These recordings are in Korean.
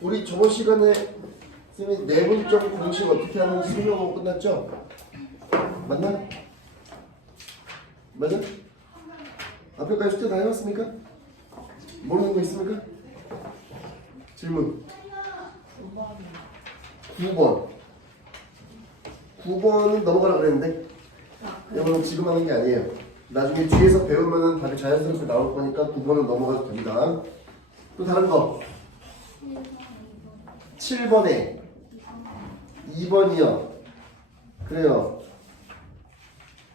우리 저번 시간에 선생님이 내분적 공식 어떻게 하는지 설명하고 끝났죠? 맞나? 맞아? 앞에까지 숙제 다 해봤습니까? 모르는 거 있습니까? 질문 9번 9번은 넘어가라 그랬는데 이거는 지금 하는 게 아니에요. 나중에 뒤에서 배우면은 답이 자연스럽게 나올 거니까 9번은 넘어가도 됩니다. 또 다른 거 7번에 2번이요. 그래요.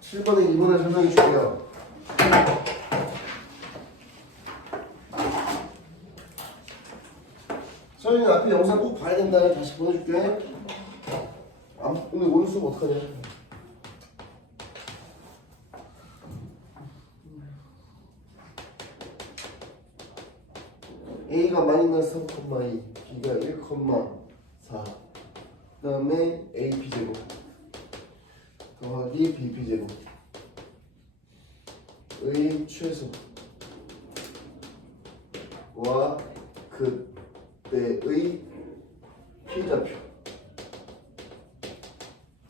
7번에 2번을 설명해 줄게요. 서윤이 앞에 영상 꼭 봐야 된다. 다시 보내줄게. 오늘 수업 어떡하냐? A가 마이너스 3,2, B가 1,4, 그 다음에 AP제곱 더하기 BP제곱 의 최소와 그때의 P좌표.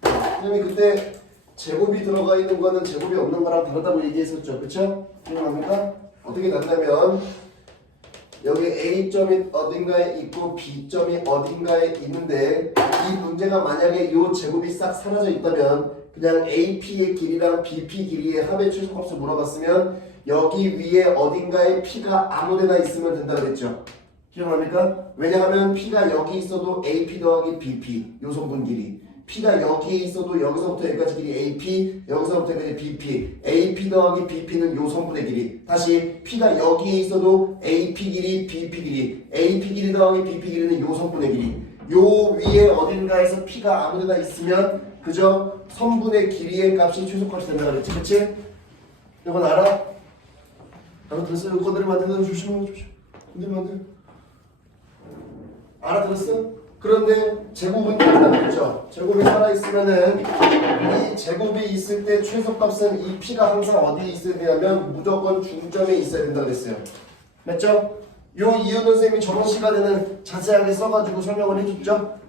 선생님이 그때 제곱이 들어가 있는 거는 제곱이 없는 거랑 다르다고 얘기했었죠. 그쵸? 기억납니까? 어떻게 났냐면 여기 A점이 어딘가에 있고 B점이 어딘가에 있는데 이 문제가 만약에 이 제곱이 싹 사라져 있다면 그냥 AP의 길이랑 BP 길이의 합의 최소값을 물어봤으면 여기 위에 어딘가에 P가 아무데나 있으면 된다 그랬죠. 기억납니까? 왜냐하면 P가 여기 있어도 AP 더하기 BP 요성분 길이, P가 여기에 있어도 여기서부터 여기까지 길이 AP, 여기서부터 여기까지 BP, AP 더하기 BP는 요 성분의 길이. 다시 P가 여기에 있어도 AP 길이, BP 길이, AP 길이 더하기 BP 길이는 요 성분의 길이. 요 위에 어딘가에서 P가 아무데나 있으면 그저 성분의 길이의 값이 최소값이 된다 그랬지, 그치? 이건 알아? 알아들었어? 이거 건드리면 안 된다고 조심하고 조심. 건드리면 안 돼. 알아들었어? 그런데 제곱은 살아있죠. 제곱이 살아있으면은 이 제곱이 있을 때 최소값은 이 P가 항상 어디에 있어야 되냐면 무조건 중점에 있어야 된다 그랬어요. 맞죠? 요 이유는 선생님이 저번 시간에는 자세하게 써가지고 설명을 해줬죠.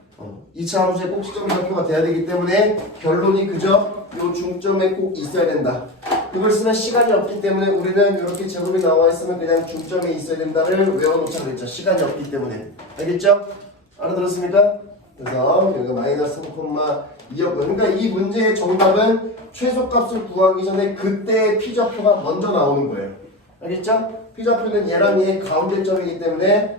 2차 함수의 꼭지점 좌표가 돼야 되기 때문에 결론이 그저 요 중점에 꼭 있어야 된다. 이걸 쓰면 시간이 없기 때문에 우리는 이렇게 제곱이 나와 있으면 그냥 중점에 있어야 된다를 외워놓자 그랬죠. 시간이 없기 때문에. 알겠죠? 알아들었습니까? 그래서 여기가 마이너스 3,2였고 그러니까 이 문제의 정답은 최소값을 구하기 전에 그때의 P좌표가 먼저 나오는 거예요. 알겠죠? P좌표는 얘랑 얘의 가운데점이기 때문에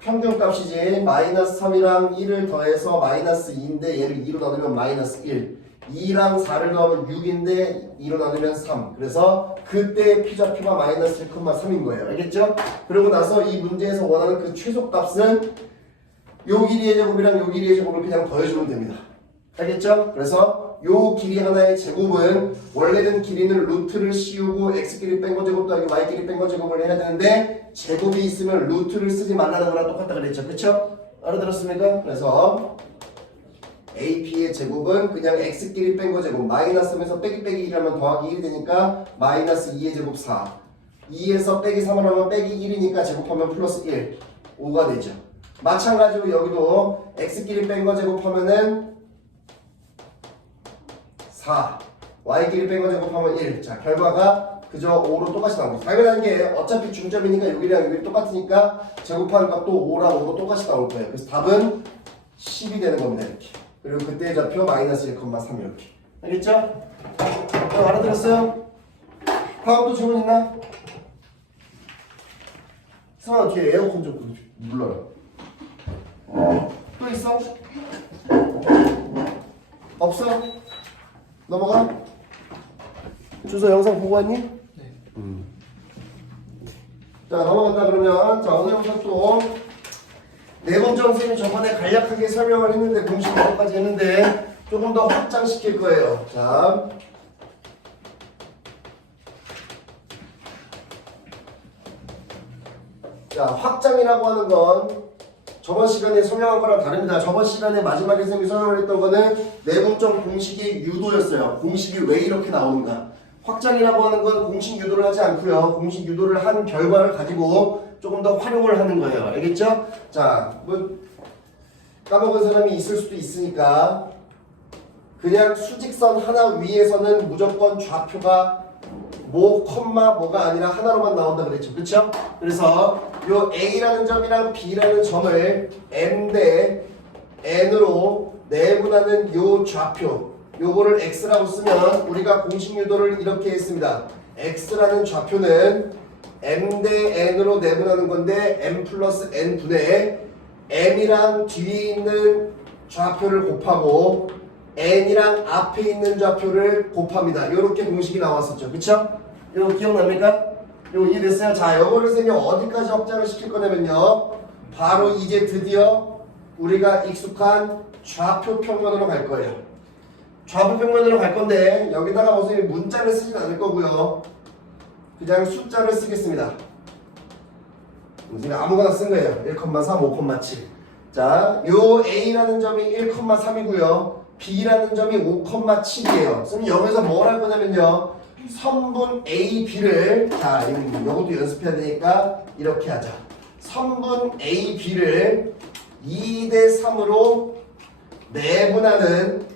평균값이지 마이너스 3이랑 1을 더해서 마이너스 2인데 얘를 2로 나누면 마이너스 1 2랑 4를 더하면 6인데 2로 나누면 3 그래서 그때의 P좌표가 마이너스 1,3인 거예요. 알겠죠? 그러고 나서 이 문제에서 원하는 그 최소값은 요 길이의 제곱이랑 요 길이의 제곱을 그냥 더해주면 됩니다. 알겠죠? 그래서 요 길이 하나의 제곱은 원래는 길이는 루트를 씌우고 x길이 뺀 거 제곱 더하기 y길이 뺀 거 제곱을 해야 되는데 제곱이 있으면 루트를 쓰지 말라는 거랑 똑같다 그랬죠. 그쵸? 알아들었습니까? 그래서 AP의 제곱은 그냥 x길이 뺀 거 제곱 마이너스면서 빼기 1하면 더하기 1이 되니까 마이너스 2의 제곱 4 2에서 빼기 3을 하면 빼기 1이니까 제곱하면 플러스 1 5가 되죠. 마찬가지로 여기도 x끼리 뺀 거 제곱하면은 4 y끼리 뺀 거 제곱하면 1 자 결과가 그저 5로 똑같이 나옵니다. 당연한 게 어차피 중점이니까 여기랑 여기 똑같으니까 제곱하는 값도 5랑 5로 똑같이 나올 거예요. 그래서 답은 10이 되는 겁니다. 이렇게. 그리고 그때의 좌표 마이너스 1,3 이렇게. 알겠죠? 알아들었어요? 다음 또 질문 있나? 승환아 뒤에 에어컨 좀 눌러라. 또 있어? 없어? 넘어가? 주소 영상 보고 왔니? 네. 자 넘어갔다 그러면 자 오늘부터 또 내분정 선생님이 저번에 간략하게 설명을 했는데 공식 몇까지 했는데 조금 더 확장시킬 거예요. 자 확장이라고 하는 건 저번 시간에 설명한 거랑 다릅니다. 저번 시간에 마지막에 선생님이 설명을 했던 거는 내분적 공식의 유도였어요. 공식이 왜 이렇게 나오는가. 확장이라고 하는 건 공식 유도를 하지 않고요. 공식 유도를 한 결과를 가지고 조금 더 활용을 하는 거예요. 알겠죠? 자, 뭐 까먹은 사람이 있을 수도 있으니까 그냥 수직선 하나 위에서는 무조건 좌표가 뭐 콤마 뭐가 아니라 하나로만 나온다 그랬죠. 그렇죠? 그래서 요 A라는 점이랑 B라는 점을 M 대 N으로 내분하는 요 좌표 요거를 X라고 쓰면 우리가 공식 유도를 이렇게 했습니다. X라는 좌표는 M 대 N으로 내분하는 건데 M 플러스 N 분의 M이랑 뒤에 있는 좌표를 곱하고 N이랑 앞에 있는 좌표를 곱합니다. 이렇게 공식이 나왔었죠. 그쵸? 이거 기억납니까? 이거 이해됐어요? 자, 이거를 선생님이 어디까지 확장을 시킬 거냐면요. 바로 이제 드디어 우리가 익숙한 좌표 평면으로 갈 거예요. 좌표 평면으로 갈 건데 여기다가 선생님이 문자를 쓰진 않을 거고요. 그냥 숫자를 쓰겠습니다. 선생님이 아무거나 쓴 거예요. 1,3, 5,7. 자, 요 A라는 점이 1,3이고요. B라는 점이 5,7이에요. 선생님 여기서 뭘 할 거냐면요. 선분 A, B를 자, 이것도 연습해야 되니까 이렇게 하자. 선분 A, B를 2대 3으로 내분하는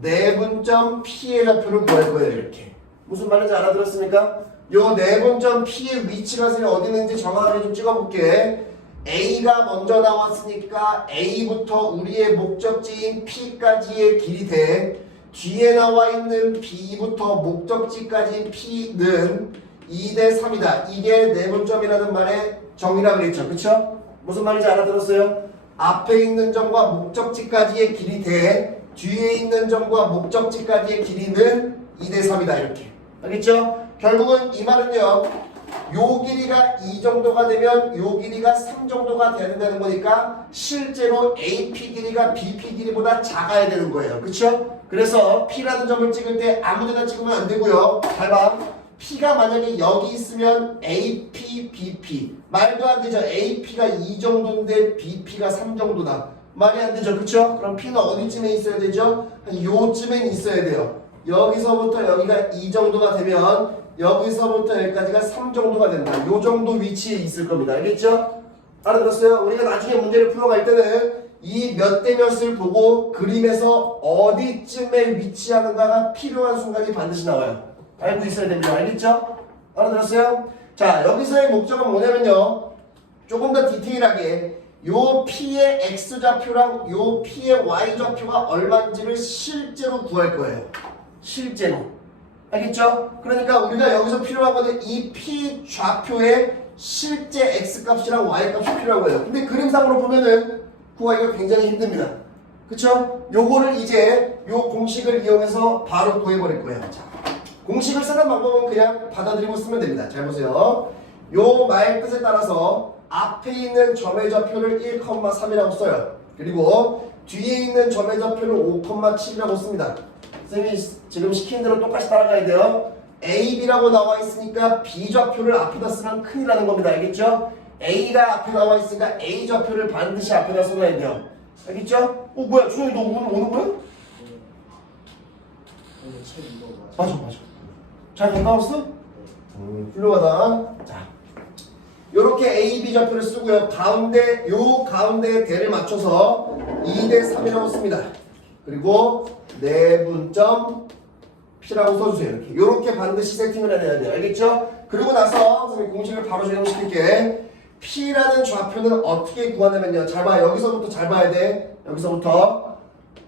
내분점 P의 좌표를 구할 거예요. 이렇게. 무슨 말인지 알아들었습니까? 요 내분점 P의 위치가 선생님 어디 있는지 정확하게 좀 찍어볼게. A가 먼저 나왔으니까 A부터 우리의 목적지인 P까지의 길이 돼. 뒤에 나와 있는 B부터 목적지까지 P는 2대 3이다. 이게 내분점이라는 말의 정의라고 그랬죠. 그쵸? 무슨 말인지 알아들었어요? 앞에 있는 점과 목적지까지의 길이 돼. 뒤에 있는 점과 목적지까지의 길이는 2대 3이다. 이렇게. 알겠죠? 결국은 이 말은요. 요 길이가 2 정도가 되면 요 길이가 3 정도가 된다는 거니까 실제로 AP 길이가 BP 길이보다 작아야 되는 거예요. 그쵸? 그래서 P라는 점을 찍을 때 아무데나 찍으면 안 되고요. 잘 봐. P가 만약에 여기 있으면 AP, BP. 말도 안 되죠. AP가 2 정도인데 BP가 3 정도다. 말이 안 되죠. 그쵸? 그럼 P는 어디쯤에 있어야 되죠? 한 요쯤에 있어야 돼요. 여기서부터 여기가 2 정도가 되면 여기서부터 여기까지가 3 정도가 된다. 요 정도 위치에 있을 겁니다. 알겠죠? 알아들었어요? 우리가 나중에 문제를 풀어갈 때는 이 몇 대 몇을 보고 그림에서 어디쯤에 위치하는가가 필요한 순간이 반드시 나와요. 알고 있어야 됩니다. 알겠죠? 알아들었어요? 자, 여기서의 목적은 뭐냐면요. 조금 더 디테일하게 요 P의 X좌표랑 요 P의 Y좌표가 얼마인지를 실제로 구할 거예요. 실제로. 알겠죠? 그러니까 우리가 여기서 필요한 거는 이 P 좌표의 실제 X값이랑 Y값이 필요한 거예요. 근데 그림상으로 보면은 구하기가 굉장히 힘듭니다. 그쵸? 요거를 이제 요 공식을 이용해서 바로 구해버릴 거예요. 자, 공식을 쓰는 방법은 그냥 받아들이고 쓰면 됩니다. 잘 보세요. 요 말 뜻에 따라서 앞에 있는 점의 좌표를 1,3이라고 써요. 그리고 뒤에 있는 점의 좌표를 5,7이라고 씁니다. 선생님이 지금 시킨 대로 똑같이 따라가야 돼요. A, B라고 나와 있으니까 B 좌표를 앞에다 쓰면 큰일 나는 겁니다. 알겠죠? A가 앞에 나와 있으니까 A 좌표를 반드시 앞에다 써놔야 돼요. 알겠죠? 뭐야? 준영이 너 오늘 오는 거야? 맞아. 잘 갔다 왔어? 훌륭하다. 자, 요렇게 A, B 좌표를 쓰고요. 가운데에 대를 맞춰서 2대 3이라고 씁니다. 그리고 내분점 P라고 써주세요. 이렇게 반드시 세팅을 해야 돼요. 알겠죠? 그리고 나서 선생님 공식을 바로 적용시킬게. P라는 좌표는 어떻게 구하냐면요. 잘 봐. 여기서부터 잘 봐야 돼. 여기서부터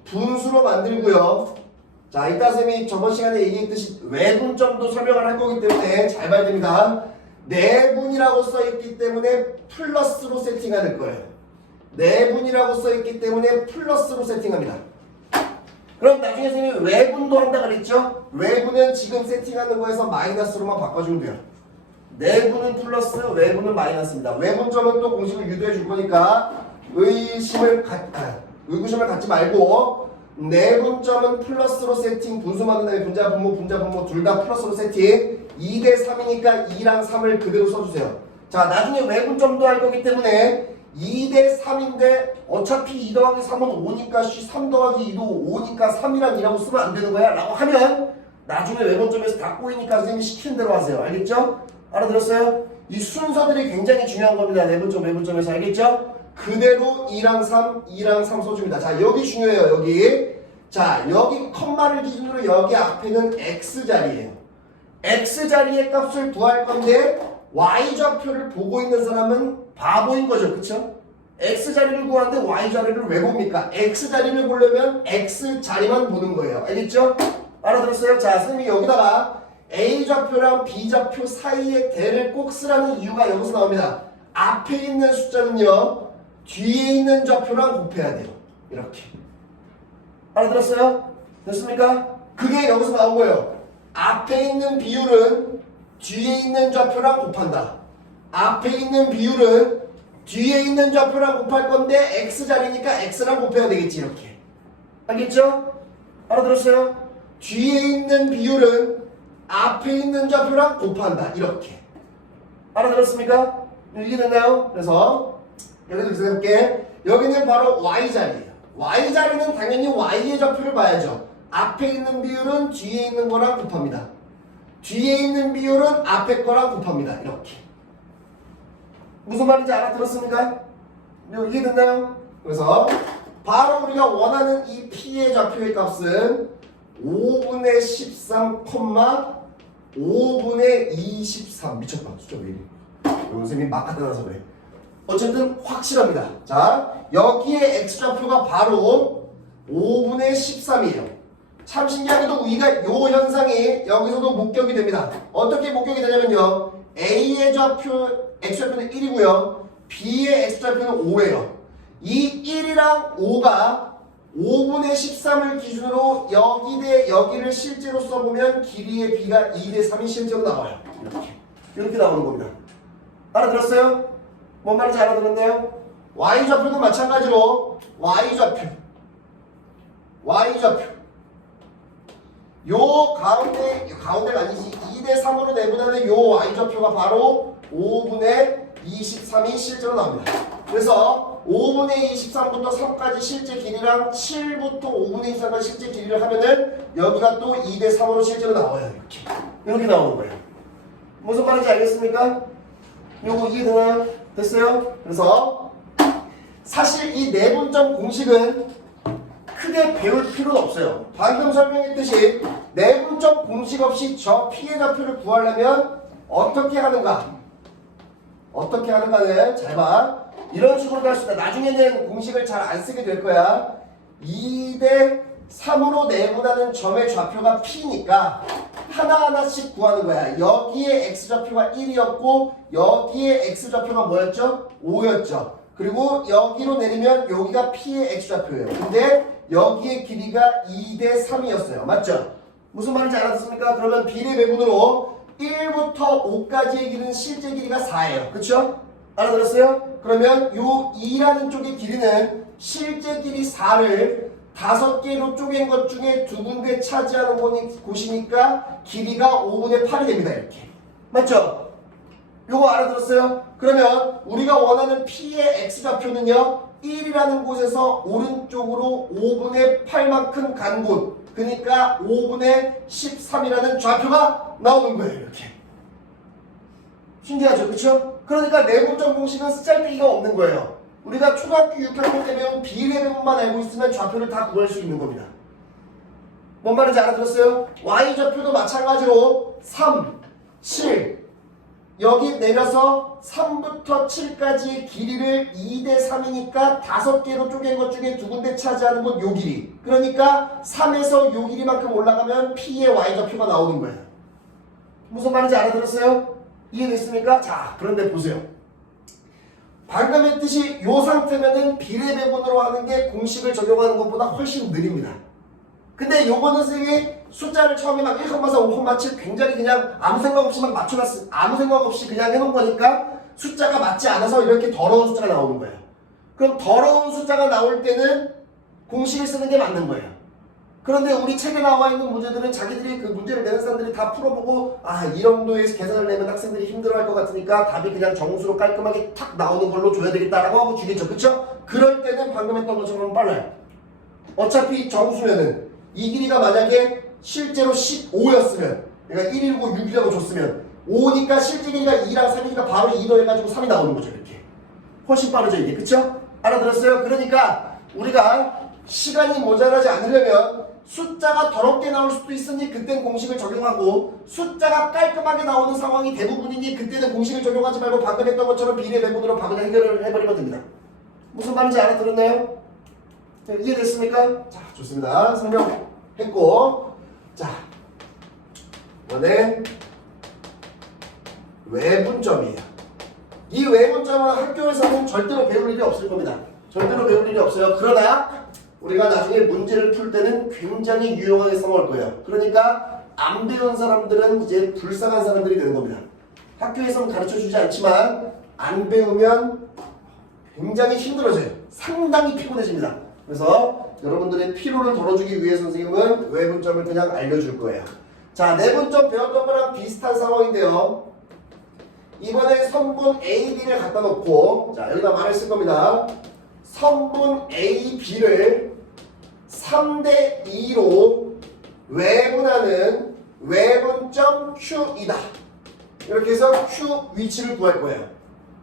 분수로 만들고요. 자, 이따 선생님이 저번 시간에 얘기했듯이 외분점도 설명을 할 거기 때문에 잘 봐야 됩니다. 내분이라고 써있기 때문에 플러스로 세팅하는 거예요. 내분이라고 써있기 때문에 플러스로 세팅합니다. 그럼 나중에 선생님이 외분도 한다 그랬죠? 외분은 지금 세팅하는 거에서 마이너스로만 바꿔주면 돼요. 내분은 플러스, 외분은 마이너스입니다. 외분점은 또 공식을 유도해 줄 거니까 의구심을 갖지 말고 내분점은 플러스로 세팅, 분수 만든 다음에 분자, 분모 둘 다 플러스로 세팅. 2대 3이니까 2랑 3을 그대로 써주세요. 자, 나중에 외분점도 할 거기 때문에 2대 3인데 어차피 2 더하기 3은 5니까 3 더하기 2도 5니까 3이랑 2라고 쓰면 안 되는 거야 라고 하면 나중에 외분점에서 다 꼬이니까 선생님이 시키는 대로 하세요. 알겠죠? 알아들었어요? 이 순서들이 굉장히 중요한 겁니다. 내분점, 외분점에서 알겠죠? 그대로 2랑 3, 2랑 3 써줍니다. 자, 여기 중요해요. 여기. 자, 여기 컴마를 기준으로 여기 앞에는 X자리예요. X자리의 값을 구할 건데 Y좌표를 보고 있는 사람은 바보인 거죠. 그쵸? X자리를 구하는데 Y자리를 왜 봅니까? X자리를 보려면 X자리만 보는 거예요. 알겠죠? 알아들었어요? 자, 선생님이 여기다가 A좌표랑 B좌표 사이의 대를 꼭 쓰라는 이유가 여기서 나옵니다. 앞에 있는 숫자는요, 뒤에 있는 좌표랑 곱해야 돼요. 이렇게. 알아들었어요? 됐습니까? 그게 여기서 나온 거예요. 앞에 있는 비율은 뒤에 있는 좌표랑 곱한다. 앞에 있는 비율은 뒤에 있는 좌표랑 곱할 건데 X자리니까 X랑 곱해야 되겠지. 이렇게. 알겠죠? 알아들었어요? 뒤에 있는 비율은 앞에 있는 좌표랑 곱한다. 이렇게. 알아들었습니까? 이해됐나요? 그래서 여기서 기억해볼게. 여기는 바로 Y자리예요. Y자리는 당연히 Y의 좌표를 봐야죠. 앞에 있는 비율은 뒤에 있는 거랑 곱합니다. 뒤에 있는 비율은 앞에 거랑 곱합니다. 이렇게. 무슨 말인지 알아들었습니까? 이해됐나요? 그래서 바로 우리가 원하는 이 P의 좌표의 값은 5분의 13, 5분의 23. 미쳤다. 숫자 왜 이래? 선생님이 막 갖다 놔서 그래. 어쨌든 확실합니다. 자, 여기에 X좌표가 바로 5분의 13이에요. 참 신기하게도 우리가 요 현상이 여기서도 목격이 됩니다. 어떻게 목격이 되냐면요. A의 좌표, X좌표는 1이고요. B의 X좌표는 5예요. 이 1이랑 5가 5분의 13을 기준으로 여기 대 여기를 실제로 써보면 길이의 B가 2대 3이 실제로 나와요. 이렇게 나오는 겁니다. 알아들었어요? 뭔 말인지 알아들었나요? Y좌표도 마찬가지로 Y좌표 요 가운데가 아니지 2대 3으로 내분하는 요 Y좌표가 바로 5분의 23이 실제로 나옵니다. 그래서 5분의 23부터 3까지 실제 길이랑 7부터 5분의 23까지 실제 길이를 하면은 여기가 또 2대 3으로 실제로 나와요. 이렇게 나오는 거예요. 무슨 말인지 알겠습니까? 요거 이해되나요? 됐어요? 그래서 사실 이 내분점 공식은 크게 배울 필요는 없어요. 방금 설명했듯이 내분점 공식 없이 저 P의 좌표를 구하려면 어떻게 하는가? 어떻게 하는가는 잘 봐. 이런 식으로 할 수 있다. 나중에는 공식을 잘 안 쓰게 될 거야. 2대 3으로 내분하는 점의 좌표가 P니까 하나하나씩 구하는 거야. 여기에 X좌표가 1이었고 여기에 X좌표가 뭐였죠? 5였죠. 그리고 여기로 내리면 여기가 P의 X좌표예요. 근데 여기의 길이가 2대 3이었어요. 맞죠? 무슨 말인지 알았습니까? 그러면 비례 배분으로 1부터 5까지의 길이는 실제 길이가 4예요. 그쵸? 알아들었어요? 그러면 요 2라는 쪽의 길이는 실제 길이 4를 5개로 쪼갠 것 중에 2군데 차지하는 곳이니까 길이가 5분의 8이 됩니다. 이렇게. 맞죠? 요거 알아들었어요? 그러면 우리가 원하는 P의 X좌표는요. 1이라는 곳에서 오른쪽으로 5분의 8만큼 간 곳. 그러니까 5분의 13이라는 좌표가 나오는 거예요. 이렇게. 신기하죠? 그쵸? 그러니까 내분점 공식은 쓰잘데기가 없는 거예요. 우리가 초등학교 6학년 때 배운 비례 배분만 알고 있으면 좌표를 다 구할 수 있는 겁니다. 뭔 말인지 알아들었어요? Y좌표도 마찬가지로 3, 7 여기 내려서 3부터 7까지의 길이를 2대 3이니까 5개로 쪼갠 것 중에 2군데 차지하는 건 요 길이. 그러니까 3에서 요 길이만큼 올라가면 P의 Y좌표가 나오는 거예요. 무슨 말인지 알아들었어요? 이해됐습니까? 자, 그런데 보세요. 방금 했듯이 요 상태면은 비례 배분으로 하는 게 공식을 적용하는 것보다 훨씬 느립니다. 근데 요거는 선생님이 숫자를 처음에 막 1,4, 5,7 굉장히 그냥 아무 생각 없이 막 맞춰놨어. 아무 생각 없이 그냥 해놓은 거니까 숫자가 맞지 않아서 이렇게 더러운 숫자가 나오는 거예요. 그럼 더러운 숫자가 나올 때는 공식을 쓰는 게 맞는 거예요. 그런데 우리 책에 나와 있는 문제들은 자기들이 그 문제를 내는 사람들이 다 풀어보고 아, 이 정도의 계산을 내면 학생들이 힘들어할 것 같으니까 답이 그냥 정수로 깔끔하게 탁 나오는 걸로 줘야 되겠다라고 하고 주겠죠. 그쵸? 그럴 때는 방금 했던 것처럼 빨라요. 어차피 정수면은 이 길이가 만약에 실제로 15였으면 내가 119, 6이라고 줬으면 5니까 실제 길이가 2랑 3이니까 바로 2 더해가지고 3이 나오는 거죠. 이렇게. 훨씬 빠르죠 이게. 그쵸? 알아들었어요? 그러니까 우리가 시간이 모자라지 않으려면 숫자가 더럽게 나올 수도 있으니 그땐 공식을 적용하고 숫자가 깔끔하게 나오는 상황이 대부분이니 그때는 공식을 적용하지 말고 방금 했던 것처럼 비례 배분으로 바로 해결을 해버리면 됩니다. 무슨 말인지 알아들었나요? 자, 이해됐습니까? 자, 좋습니다. 설명했고, 자, 이번에 외분점이에요. 이 외분점은 학교에서는 절대로 배울 일이 없을 겁니다. 절대로 배울 일이 없어요. 그러나 우리가 나중에 문제를 풀 때는 굉장히 유용하게 써먹을 거예요. 그러니까 안 배운 사람들은 이제 불쌍한 사람들이 되는 겁니다. 학교에서는 가르쳐주지 않지만 안 배우면 굉장히 힘들어져요. 상당히 피곤해집니다. 그래서 여러분들의 피로를 덜어주기 위해 선생님은 외분점을 그냥 알려줄 거예요. 자, 내분점 배웠던 거랑 비슷한 상황인데요. 이번에 선분 A, B를 갖다 놓고 자 여기다 말을 쓸 겁니다. 선분 A, B를 3대 2로 외분하는 외분점 Q이다. 이렇게 해서 Q 위치를 구할 거예요.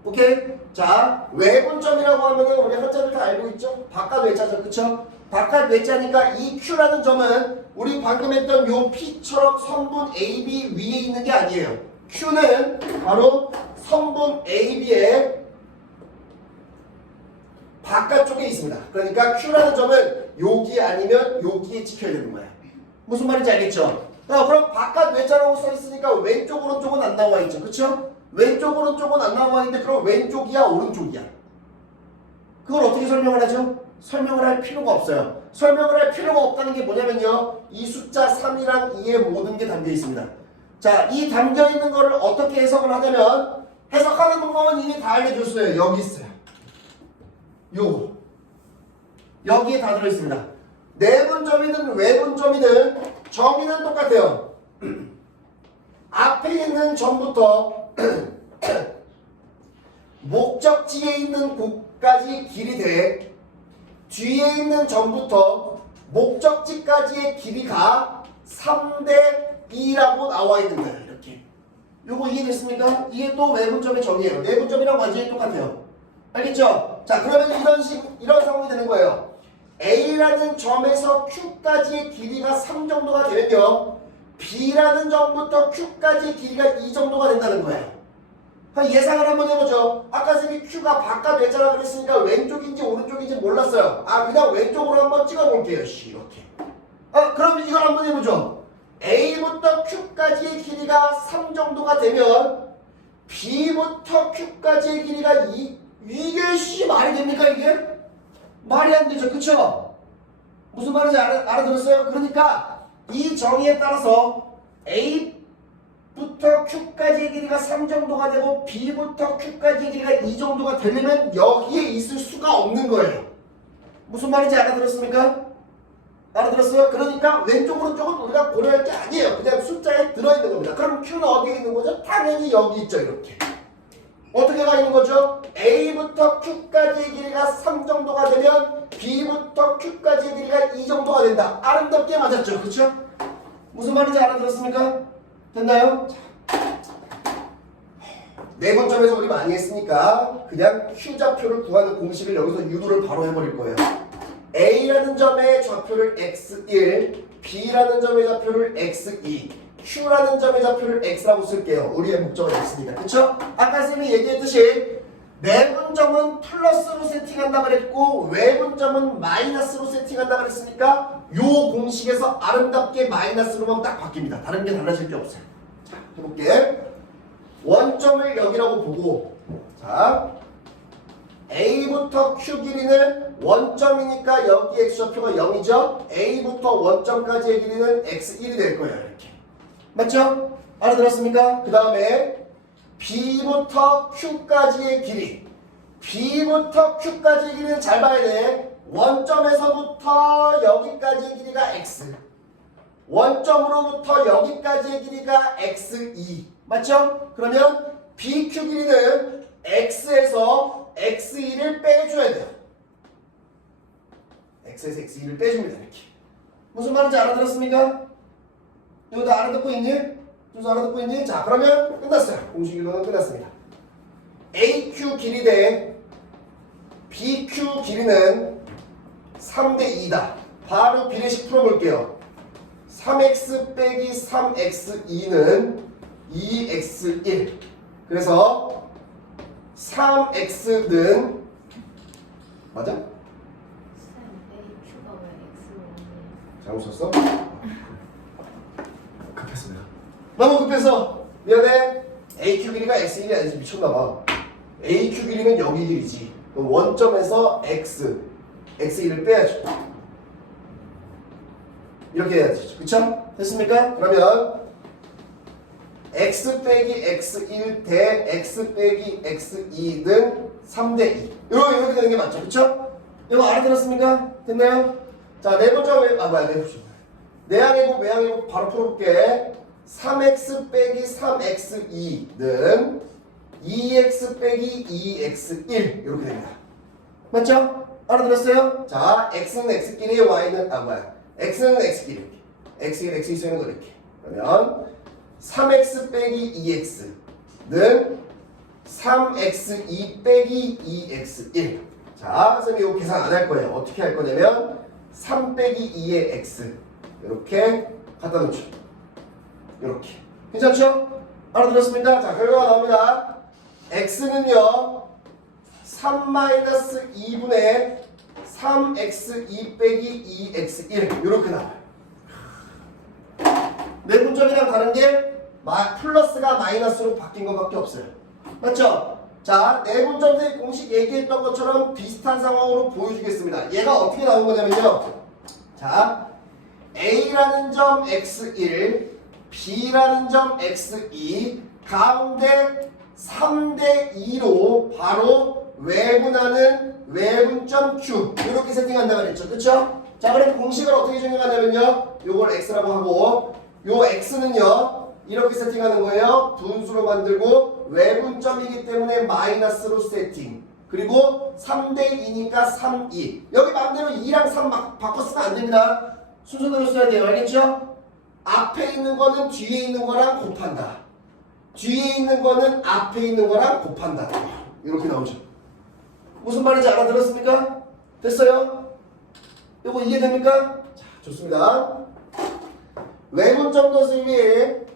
오케이? 자, 외분점이라고 하면은 우리 한자를 다 알고 있죠? 바깥 외자죠. 그쵸? 바깥 외자니까 이 Q라는 점은 우리 방금 했던 요 P처럼 선분 AB 위에 있는 게 아니에요. Q는 바로 선분 AB의 바깥쪽에 있습니다. 그러니까 Q라는 점은 여기 아니면 여기에 찍혀야 되는 거야. 무슨 말인지 알겠죠? 그럼 바깥 외자라고 써있으니까 왼쪽 오른쪽은 안 나와 있죠. 그쵸? 왼쪽 오른쪽은 안 나와 있는데 그럼 왼쪽이야 오른쪽이야? 그걸 어떻게 설명을 하죠? 설명을 할 필요가 없어요. 설명을 할 필요가 없다는 게 뭐냐면요. 이 숫자 3이랑 2에 모든 게 담겨 있습니다. 자, 이 담겨 있는 거를 어떻게 해석을 하냐면 해석하는 방법은 이미 다 알려줬어요. 여기 있어요. 요거. 여기에 다 들어있습니다. 내분점이든 외분점이든 정의는 똑같아요. 앞에 있는 점부터 목적지에 있는 곳까지 길이 돼 뒤에 있는 점부터 목적지까지의 길이가 3대 2라고 나와 있는 거예요. 이렇게. 요거 이해됐습니까? 이게 또 외분점의 정의예요. 내분점이랑 완전히 똑같아요. 알겠죠? 자, 그러면 이런 상황이 되는 거예요. A라는 점에서 Q까지의 길이가 3 정도가 되면요. B라는 점부터 Q까지의 길이가 2 정도가 된다는 거예요. 예상을 한번 해보죠. 아까 선생님이 Q가 바깥 외자라 그랬으니까 왼쪽인지 오른쪽인지 몰랐어요. 그냥 왼쪽으로 한번 찍어볼게요. 이렇게. 그럼 이걸 한번 해보죠. A부터 Q까지의 길이가 3 정도가 되면 B부터 Q까지의 길이가 이게 말이 됩니까 이게? 말이 안 되죠. 그쵸? 무슨 말인지 알아들었어요? 그러니까 이 정의에 따라서 A부터 Q까지의 길이가 3 정도가 되고 B부터 Q까지의 길이가 2 정도가 되려면 여기에 있을 수가 없는 거예요. 무슨 말인지 알아들었습니까? 알아들었어요? 그러니까 왼쪽 오른쪽은 우리가 고려할 게 아니에요. 그냥 숫자에 들어있는 겁니다. 그럼 Q는 어디에 있는 거죠? 당연히 여기 있죠. 이렇게. 어떻게 가 있는 거죠? A부터 Q까지의 길이가 3 정도가 되면 B부터 Q까지의 길이가 2 정도가 된다. 아름답게 맞았죠? 그쵸? 무슨 말인지 알아들었습니까? 됐나요? 내분점에서 우리 많이 했으니까 그냥 Q좌표를 구하는 공식을 여기서 유도를 바로 해버릴 거예요. A라는 점의 좌표를 x1, B라는 점의 좌표를 x2, Q라는 점의 좌표를 x라고 쓸게요. 우리의 목적은 x니까. 그쵸? 아까 쌤이 얘기했듯이 내분점은 플러스로 세팅한다 그랬고 외분점은 마이너스로 세팅한다 그랬으니까 요 공식에서 아름답게 마이너스로만 딱 바뀝니다. 다른 게 달라질 게 없어요. 자, 해볼게. 원점을 여기라고 보고 자 A부터 Q 길이는 원점이니까 여기 x좌표가 0이죠. A부터 원점까지의 길이는 x1이 될 거예요. 이렇게. 맞죠? 알아들었습니까? 그 다음에 B부터 Q까지의 길이 B부터 Q까지의 길이는 잘 봐야 돼. 원점에서부터 여기까지의 길이가 x 원점으로부터 여기까지의 길이가 x2 맞죠? 그러면 BQ 길이는 x에서 x2를 빼줘야 돼요. x에서 x2를 빼줍니다. 이렇게. 무슨 말인지 알아들었습니까? 이거 다 알아듣고 있니? 순서 알아듣고 있니? 자, 그러면 끝났어요. 공식 이론은 끝났습니다. AQ 길이 대 BQ 길이는 3대 2다. 바로 비례식 풀어볼게요. 3x 빼기 3x2는 2x1. 그래서 3x는 맞아? AQ가 왜 X1이에요? 잘못 썼어? 급했어 내가. 너무 급해서 미안해. AQ 길이가 x1이 아니지 미쳤나봐. AQ 길이는 여기 길이지. 그럼 원점에서 x1을 빼야죠. 이렇게 해야지. 그쵸? 됐습니까? 그러면 x 빼기 x1 대 x 빼기 x2는 3대 2. 이렇게 되는 게 맞죠? 그쵸? 이거 알아들었습니까? 됐나요? 자, 네 번째 내항해고 외항해고 바로 풀어볼게. 3x 빼기 3x2는 2x 빼기 2x1 이렇게 됩니다. 맞죠? 알아들었어요? 자, x는 x끼리 y는 x는 x끼리 x는 x 쓰는 거 이렇게. 그러면 3x 빼기 2x는 3x2 빼기 2x1. 자, 선생님이 이거 계산 안 할 거예요. 어떻게 할 거냐면 3 빼기 2의 x 이렇게 갖다 놓죠. 이렇게. 괜찮죠? 알아들었습니까? 자, 결과가 나옵니다. x는요 3-2분의 3x2 빼기 2x1 이렇게 나와요. 내분점이랑 다른 게 플러스가 마이너스로 바뀐 것밖에 없어요. 맞죠? 자, 내분점의 공식 얘기했던 것처럼 비슷한 상황으로 보여주겠습니다. 얘가 어떻게 나온 거냐면요. 자, A라는 점 x1, B라는 점 x2 가운데 3대 2로 바로 외분하는 외분점 Q 이렇게 세팅한다고 했죠. 그쵸? 자, 그럼 공식을 어떻게 적용하냐면요. 요걸 x라고 하고 요 x는요 이렇게 세팅하는 거예요. 분수로 만들고 외분점이기 때문에 마이너스로 세팅. 그리고 3대 2니까 3, 2. 여기 맘대로 2랑 3 막 바꿔 쓰면 안 됩니다. 순서대로 써야 돼요. 알겠죠? 앞에 있는 거는 뒤에 있는 거랑 곱한다. 뒤에 있는 거는 앞에 있는 거랑 곱한다. 이렇게 나오죠. 무슨 말인지 알아들었습니까? 됐어요? 이거 이해됩니까? 자, 좋습니다. 외분점 도수위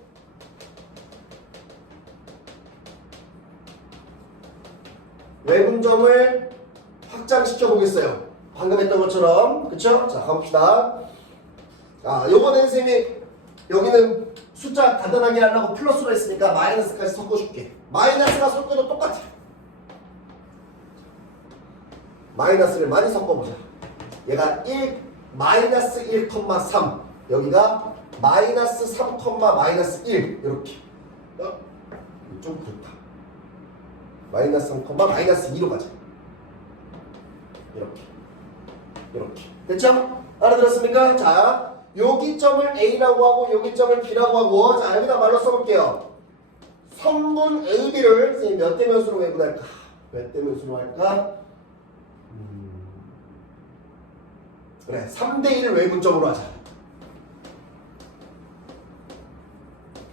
외분점을 확장시켜 보겠어요. 방금 했던 것처럼. 그쵸? 자, 가봅시다. 자, 요번엔 선생님이 여기는 숫자 간단하게 하려고 플러스로 했으니까 마이너스까지 섞어줄게. 마이너스가 섞어도 똑같아. 마이너스를 많이 섞어보자. 얘가 1, 마이너스 1,3 여기가 마이너스 3, 마이너스 1 이렇게. 좀 그렇다. 마이너스 3, 마이너스 2로 가자. 이렇게. 이렇게. 됐죠? 알아들었습니까? 자, 여기 점을 A라고 하고 여기 점을 B라고 하고 자, 여기다 말로 써볼게요. 성분 AB를 선생님 몇 대 몇으로 외분할까? 몇 대 몇으로 할까? 그래, 3대 1을 외분점으로 하자.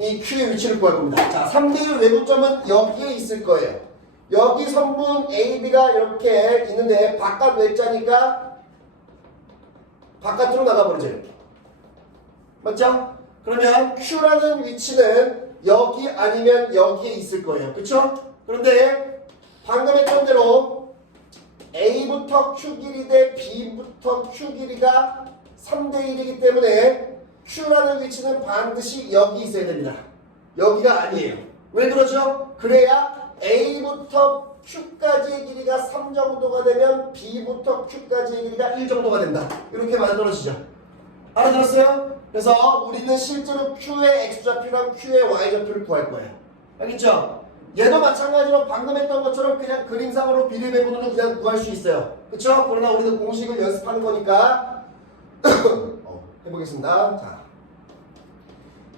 이 Q의 위치를 구할 겁니다. 자, 3대 1 외분점은 여기에 있을 거예요. 여기 성분 AB가 이렇게 있는데 바깥 외자니까 바깥으로 나가버리죠. 이렇게. 맞죠? 그러면 Q라는 위치는 여기 아니면 여기에 있을 거예요. 그쵸? 그런데 방금 했던 대로 A부터 Q 길이 대 B부터 Q 길이가 3대 1이기 때문에 Q라는 위치는 반드시 여기 있어야 됩니다. 여기가 아니에요. 왜 그러죠? 그래야 A부터 Q까지의 길이가 3 정도가 되면 B부터 Q까지의 길이가 1 정도가 된다. 이렇게 만들어지죠. 알아들었어요? 그래서 우리는 실제로 Q의 X좌표랑 Q의 Y좌표를 구할 거예요. 알겠죠? 얘도 마찬가지로 방금 했던 것처럼 그냥 그림상으로 비례배분으로 그냥 구할 수 있어요. 그쵸? 그러나 우리는 공식을 연습하는 거니까 해보겠습니다. 자,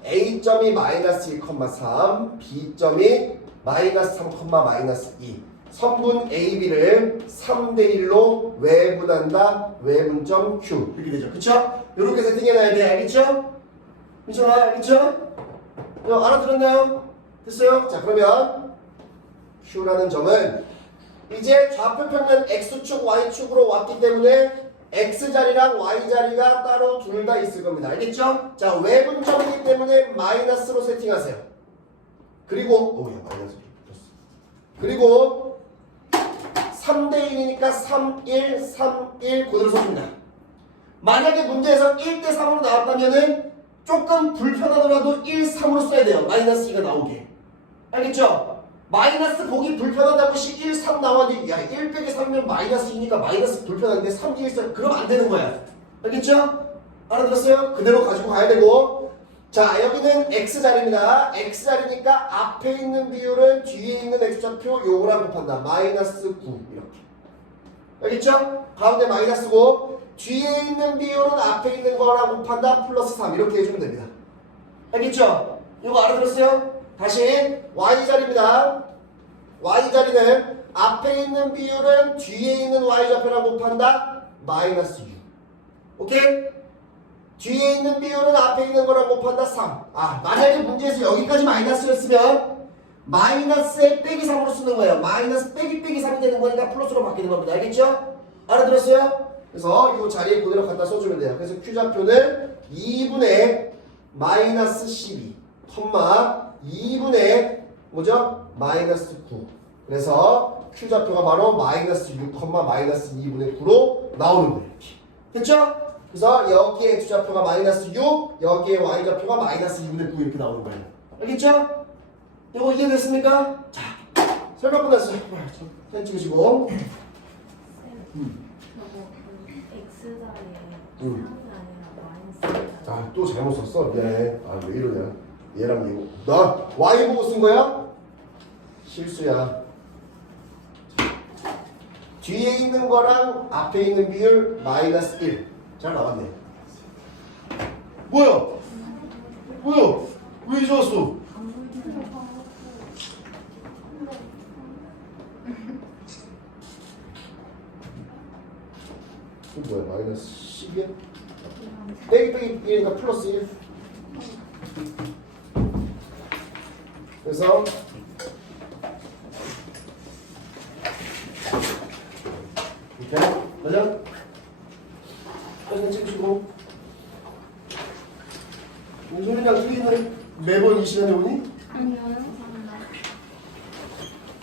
A점이 마이너스 1,3 B점이 마이너스 3, 마이너스 2 선분 AB를 3대 1로 외분한다. 외분점 Q 이렇게 되죠. 그쵸? 이렇게 세팅해놔야 돼. 알겠죠? 그쵸? 알겠죠? 이거 알아들었나요? 됐어요? 자 그러면 Q라는 점은 이제 좌표평면 X축, Y축으로 왔기 때문에 X자리랑 Y자리가 따로 둘 다 있을 겁니다. 알겠죠? 자 외분점이기 때문에 마이너스로 세팅하세요. 그리고 오야 마이너스 플러스. 그리고 3대 1이니까 3, 1, 3, 1 그대로 써줍니다. 만약에 문제에서 1대 3으로 나왔다면은 조금 불편하더라도 1, 3으로 써야 돼요. 마이너스 2가 나오게. 알겠죠? 마이너스 보기 불편하다고 시 1, 3 나왔는데 야 1 빼기 3이면 마이너스 2니까 마이너스 불편한데 3, 1 써. 그러면 안 되는 거야. 알겠죠? 알아들었어요? 그대로 가지고 가야 되고 자 여기는 X자리입니다. X자리니까 앞에 있는 비율은 뒤에 있는 X좌표 요거랑 곱한다. 마이너스 9 이렇게. 알겠죠? 가운데 마이너스고 뒤에 있는 비율은 앞에 있는 거랑 곱한다. 플러스 3 이렇게 해주면 됩니다. 알겠죠? 이거 알아들었어요? 다시 Y자리입니다. Y자리는 앞에 있는 비율은 뒤에 있는 Y좌표랑 곱한다. 마이너스 6 오케이? 뒤에 있는 비율은 앞에 있는 거랑 곱한다 3. 아 만약에 문제에서 여기까지 마이너스였으면 마이너스에 빼기 3으로 쓰는 거예요. 마이너스 빼기 3이 되는 거니까 플러스로 바뀌는 겁니다. 알겠죠? 알아들었어요? 그래서 이 자리에 그대로 갖다 써주면 돼요. 그래서 Q좌표는 2분의 마이너스 12 컴마 2분의 뭐죠? 마이너스 9. 그래서 Q좌표가 바로 마이너스 6 컴마 마이너스 2분의 9로 나오는 거예요. 이렇게. 됐죠? 그래서 여기에 X좌표가 마이너스 6 여기에 Y좌표가 마이너스 2분의 9 이렇게 나오는 거예요. 알겠죠? 이거 이해됐습니까? 자 설명 끝났어요. 사진 찍으시고 저거 그 X자리에 3이 아니라 마이너스 아, 또 잘못 썼어. 미안해. 아, 왜 이러냐. 얘랑 이거. 나 Y 보고 쓴 거야? 실수야. 뒤에 있는 거랑 앞에 있는 비율 마이너스 1. 잘 나왔네. 뭐야? 뭐야? 왜 이제 왔어? 이거 뭐야? 마이너스 10이야? 빼기 1이니까 플러스 1. 그래서 이렇게 맞아? 사진 찍으시고 민소리랑 틀리는 매번 이 시간에 오니? 아니요.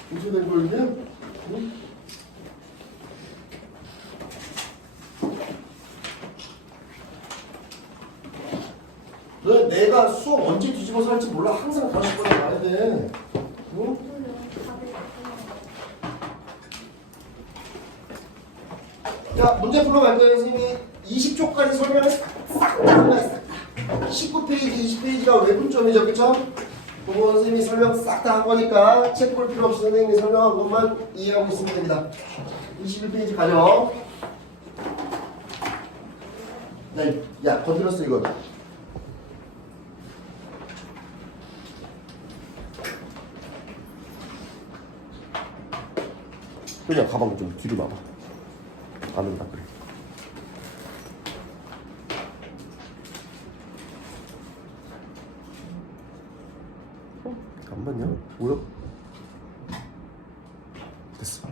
민소리는 걸 그냥? 응? 너 내가 수업 언제 뒤집어서 할지 몰라. 항상 다시 번에 가야 돼. 응? 자, 문제 풀어갈 거예요, 선생님이. 20초까지 설명을 싹 다 한 거야, 싹 다. 19페이지, 20페이지가 외분점이죠, 그쵸? 그거 선생님이 설명 싹 다 한 거니까 책 볼 필요 없이 선생님이 설명한 것만 이해하고 있으면 됩니다. 21페이지 가죠. 네, 야, 건드렸어, 이거. 그냥 가방 좀 뒤로 놔봐. 안 온다 그래. 안 맞냐? 뭐야? 됐어.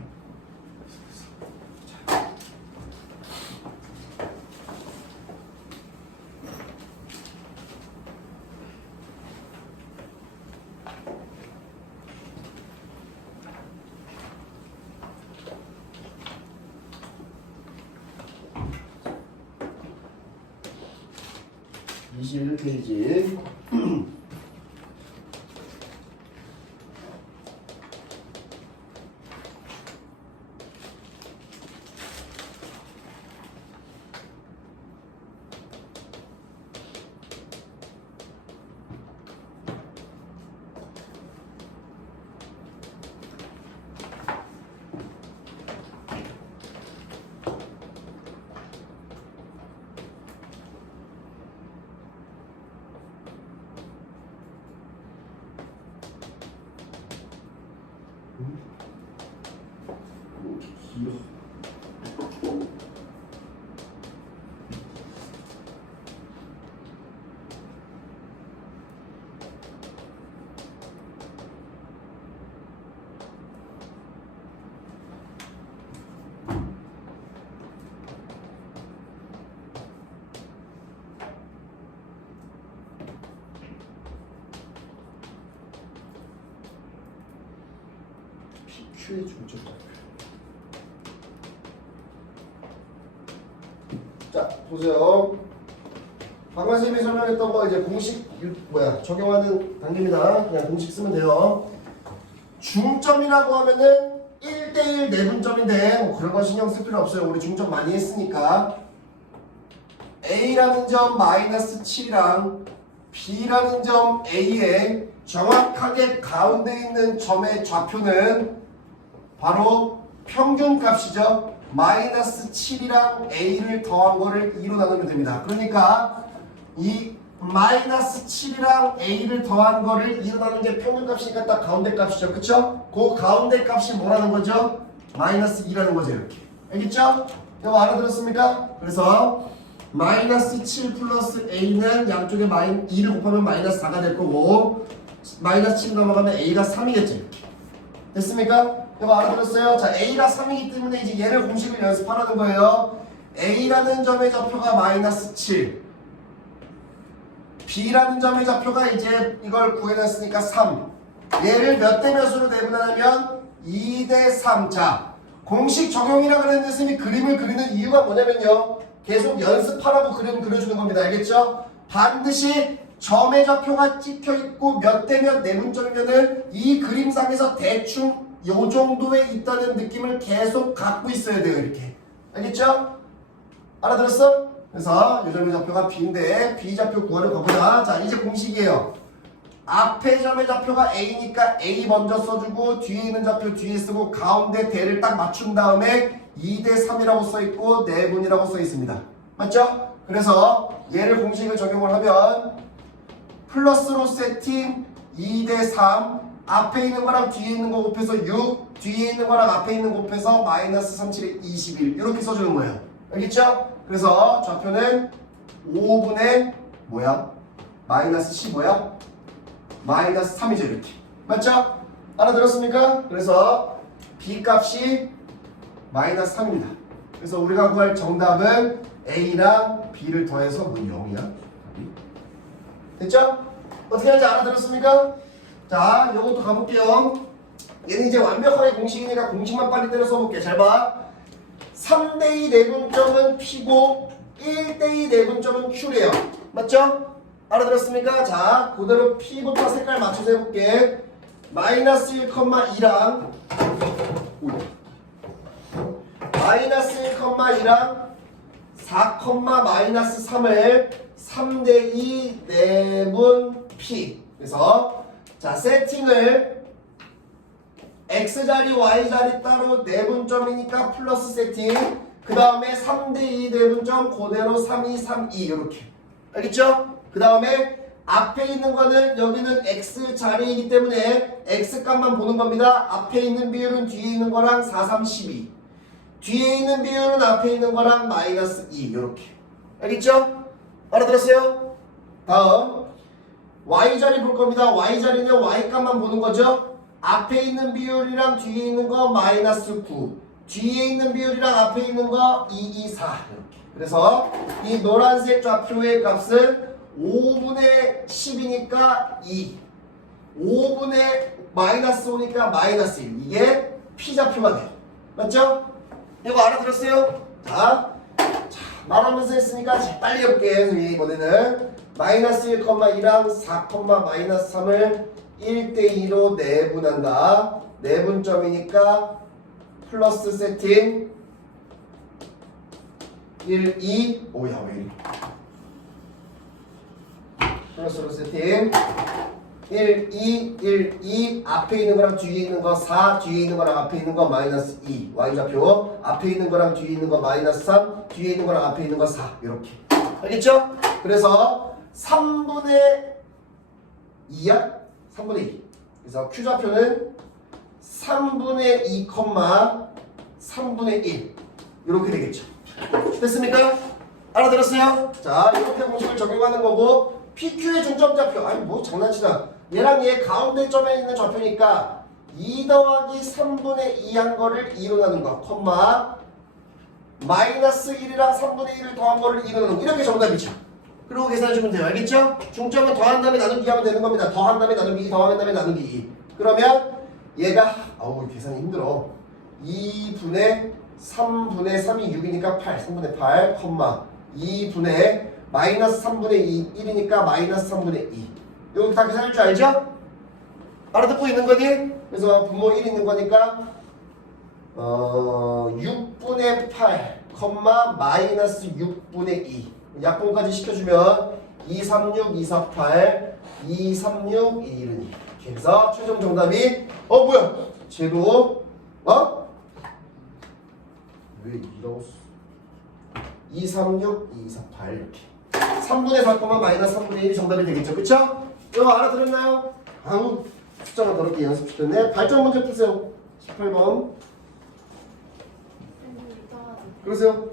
(21) 페이지. PQ의 중점좌표. 자, 보세요. 방금 선생님이 설명했던 거 이제 공식 적용하는 단계입니다. 그냥 공식 쓰면 돼요. 중점이라고 하면은 1대1 내분점인데 뭐 그런 거 신경 쓸 필요 없어요. 우리 중점 많이 했으니까. A라는 점 마이너스 7이랑 B라는 점 A의 정확하게 가운데 있는 점의 좌표는 바로 평균값이죠. 마이너스 7이랑 A를 더한 거를 2로 나누면 됩니다. 그러니까 이 마이너스 7이랑 A를 더한 거를 2로 나누는 게 평균값이니까 딱 가운데 값이죠. 그쵸? 그 가운데 값이 뭐라는 거죠? 마이너스 2라는 거죠. 이렇게. 알겠죠? 이거 알아들었습니까? 그래서 마이너스 7 플러스 A는 양쪽에 2를 곱하면 마이너스 4가 될 거고 마이너스 7 넘어가면 A가 3이겠죠. 이렇게. 됐습니까? 이거 알아들었어요? 자, A가 3이기 때문에 이제 얘를 공식을 연습하라는 거예요. A라는 점의 좌표가 마이너스 7 B라는 점의 좌표가 이제 이걸 구해놨으니까 3 얘를 몇 대 몇으로 내분하냐면 2대 3 자, 공식 적용이라 그랬는데 선생님이 그림을 그리는 이유가 뭐냐면요 계속 연습하라고 그림 그려주는 겁니다. 알겠죠? 반드시 점의 좌표가 찍혀있고 몇 대 몇 내분점이면은 이 그림상에서 대충 요 정도에 있다는 느낌을 계속 갖고 있어야 돼요. 이렇게. 알겠죠? 알아들었어? 그래서 요 점의 좌표가 B인데 B 좌표 구하러 가보자. 자, 이제 공식이에요. 앞에 점의 좌표가 A니까 A 먼저 써주고 뒤에 있는 좌표 뒤에 쓰고 가운데 대를 딱 맞춘 다음에 2대 3이라고 써있고 내분이라고 써있습니다. 맞죠? 그래서 얘를 공식을 적용을 하면 플러스로 세팅 2대 3 앞에 있는 거랑 뒤에 있는 거 곱해서 6 뒤에 있는 거랑 앞에 있는 거 곱해서 마이너스 37에 21 이렇게 써주는 거예요. 알겠죠? 그래서 좌표는 5분의 뭐야? 마이너스 15야? 마이너스 3이죠 이렇게. 맞죠? 알아들었습니까? 그래서 B 값이 마이너스 3입니다. 그래서 우리가 구할 정답은 A랑 B를 더해서 뭐 0이야? 됐죠? 어떻게 하는지 알아들었습니까? 자, 요것도 가볼게요. 얘는 이제 완벽하게 공식이니까 공식만 빨리 때려 써볼게. 잘 봐. 3대2 내분점은 P고 1대2 내분점은 Q래요. 맞죠? 알아들었습니까? 자, 그대로 P부터 색깔 맞춰서 해볼게. 마이너스 1,2랑 마이너스 1,2랑 4, 마이너스 3을 3대2 내분 P. 그래서 자, 세팅을 X자리, Y자리 따로 내분점이니까 플러스 세팅. 그 다음에 3대2 내분점 그대로 3, 2, 3, 2 이렇게. 알겠죠? 그 다음에 앞에 있는 거는 여기는 X자리이기 때문에 X값만 보는 겁니다. 앞에 있는 비율은 뒤에 있는 거랑 4, 3, 12. 뒤에 있는 비율은 앞에 있는 거랑 마이너스 2 이렇게. 알겠죠? 알아들었어요? 다음 Y자리 볼 겁니다. Y자리는 Y값만 보는 거죠. 앞에 있는 비율이랑 뒤에 있는 거 마이너스 9 뒤에 있는 비율이랑 앞에 있는 거 2, 2, 4 이렇게. 그래서 이 노란색 좌표의 값은 5분의 10이니까 2 5분의 마이너스 5니까 마이너스 1 이게 P좌표가 돼요. 맞죠? 이거 알아들었어요? 자, 말하면서 했으니까 빨리 해볼게요. 이번에는 마이너스 1,2랑 4, 마이너스 3을 1대2로 내분한다. 내분점이니까 플러스 세팅 1, 2 오야 왜 이리 플러스로 세팅 1, 2, 1, 2 앞에 있는 거랑 뒤에 있는 거 4 뒤에 있는 거랑 앞에 있는 거 마이너스 2 Y좌표 앞에 있는 거랑 뒤에 있는 거 마이너스 3 뒤에 있는 거랑 앞에 있는 거 4 이렇게. 알겠죠? 그래서 3분의 2야? 3분의 2 그래서 Q좌표는 3분의 2, 3분의 1 이렇게 되겠죠. 됐습니까? 알아들었어요? 자, 이렇게 공식을 적용하는 거고 PQ의 중점좌표 아니 뭐 장난치나 얘랑 얘 가운데 점에 있는 좌표니까 2 더하기 3분의 2 한 거를 2로 나눈 거 콤마 마이너스 1이랑 3분의 1을 더한 거를 2로 나눈 거 이렇게 정답이죠. 그리고 계산해주면 돼요. 알겠죠? 중점은 더한 다음에 나누기 하면 되는 겁니다. 더한 다음에 나누기 2 더한 다음에 나누기 2 그러면 얘가 아우 계산이 힘들어. 2분의 3분의 3이 6이니까 8, 3분의 8, 2분의 마이너스 3분의 2, 1이니까 마이너스 3분의 2. 이거 다 계산할 줄 알죠? 알아듣고 있는 거니? 그래서 분모 1 있는 거니까 6분의 8, 마이너스 6분의 2. 약분까지 시켜주면 236, 248, 236, 212. 이렇게 해서 최종 정답이 뭐야? 제로 왜 2라고 써? 236, 248 이렇게 3분의 4, 마이너스 3분의 1이 정답이 되겠죠. 그쵸? 이거 알아들었나요? 아우 숫자가 더럽게 연습시켰네. 발전 문제 푸세요. 18번 그러세요.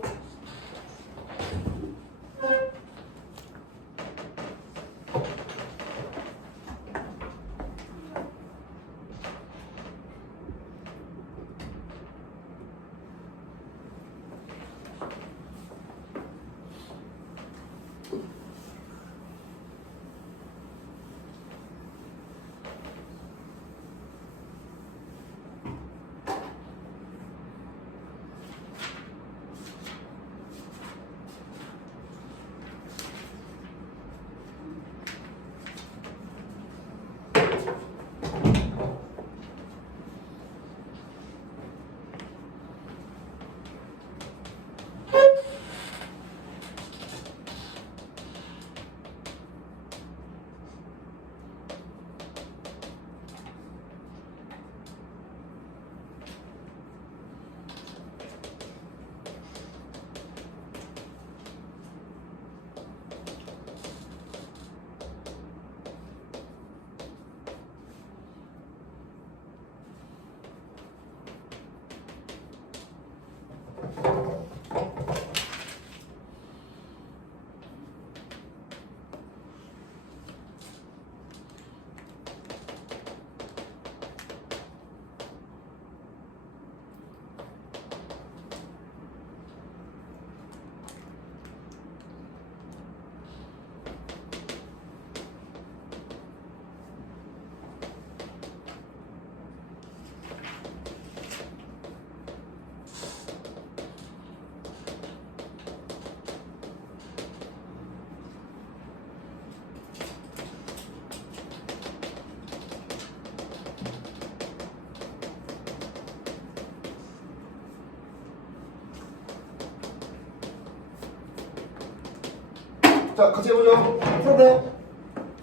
자, 같이 해보죠. 상대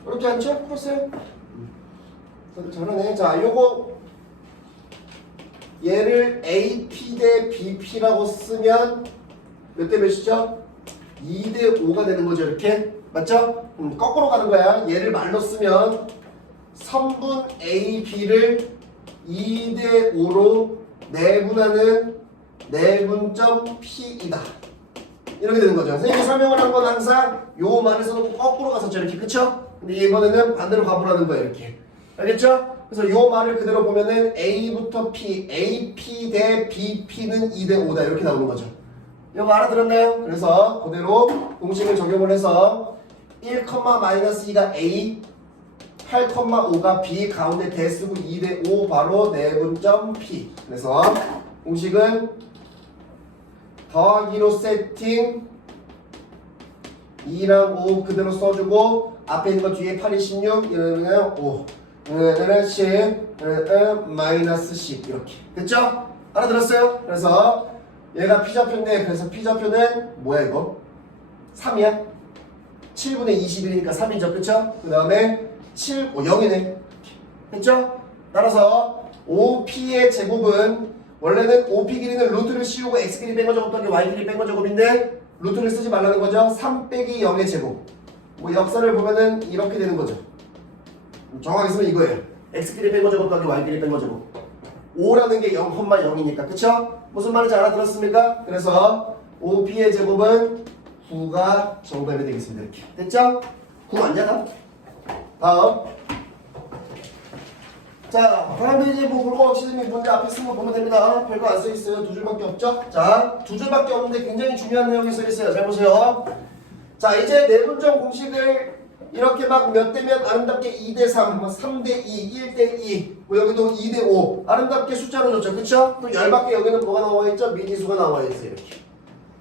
어렵지 않죠? 풀었어요? 다들 잘하네. 자, 요거 얘를 AP 대 BP라고 쓰면 몇 대 몇이죠? 2 대 5가 되는 거죠. 이렇게 맞죠? 거꾸로 가는 거야. 얘를 말로 쓰면 3분 AB를 2 대 5로 내분하는 내분점 P이다. 이렇게 되는 거죠. 선생님이 설명을 한 건 항상 요 말을 써놓고 거꾸로 갔었죠. 이렇게. 그쵸? 근데 이번에는 반대로 가보라는 거예요. 이렇게. 알겠죠? 그래서 요 말을 그대로 보면은 A부터 P, AP 대 BP는 2 대 5다. 이렇게 나오는 거죠. 이거 알아들었나요? 그래서 그대로 공식을 적용을 해서 1,-2가 A, 8,5가 B, 가운데 대수고 2 대 5 바로 내분점 P. 그래서 공식은 더하기로 세팅 2랑 5 그대로 써주고 앞에 있는 거 뒤에 8이 16 이러면 5 얘는 10 얘는 마이너스 10 이렇게 됐죠? 알아들었어요? 그래서 얘가 P좌표인데 그래서 P좌표는 뭐야 이거? 3이야? 7분의 21이니까 3이죠 그쵸? 그 다음에 7, 0이네 됐죠? 따라서 OP의 제곱은 원래는 OP 길이는 루트를 씌우고 X 길이 뺀 거 제곱 더하기 Y 길이 뺀 거 제곱인데 루트를 쓰지 말라는 거죠. 3 빼기 0의 제곱. 뭐 역사를 보면은 이렇게 되는 거죠. 정확히 쓰면 이거예요. X 길이 뺀 거 제곱 더하기 Y 길이 뺀 거 제곱. 5라는 게 0,0이니까 그쵸? 무슨 말인지 알아들었습니까? 그래서 OP의 제곱은 9가 정답이 되겠습니다. 이렇게 됐죠? 9 맞냐? 다음 자, 다음에 이제 뭐 볼거 없이 문제 앞에 쓴 거 보면 됩니다. 별거 안 써 있어요. 두 줄밖에 없죠? 자, 두 줄밖에 없는데 굉장히 중요한 내용이 써 있어요. 잘 보세요. 자, 이제 내분점 공식을 이렇게 막 몇 대면 아름답게 2대3, 뭐 3대2, 1대2, 뭐 여기도 2대5 아름답게 숫자로 줬죠. 그쵸? 또 열받게 여기는 뭐가 나와있죠? 미지수가 나와있어요. 이렇게.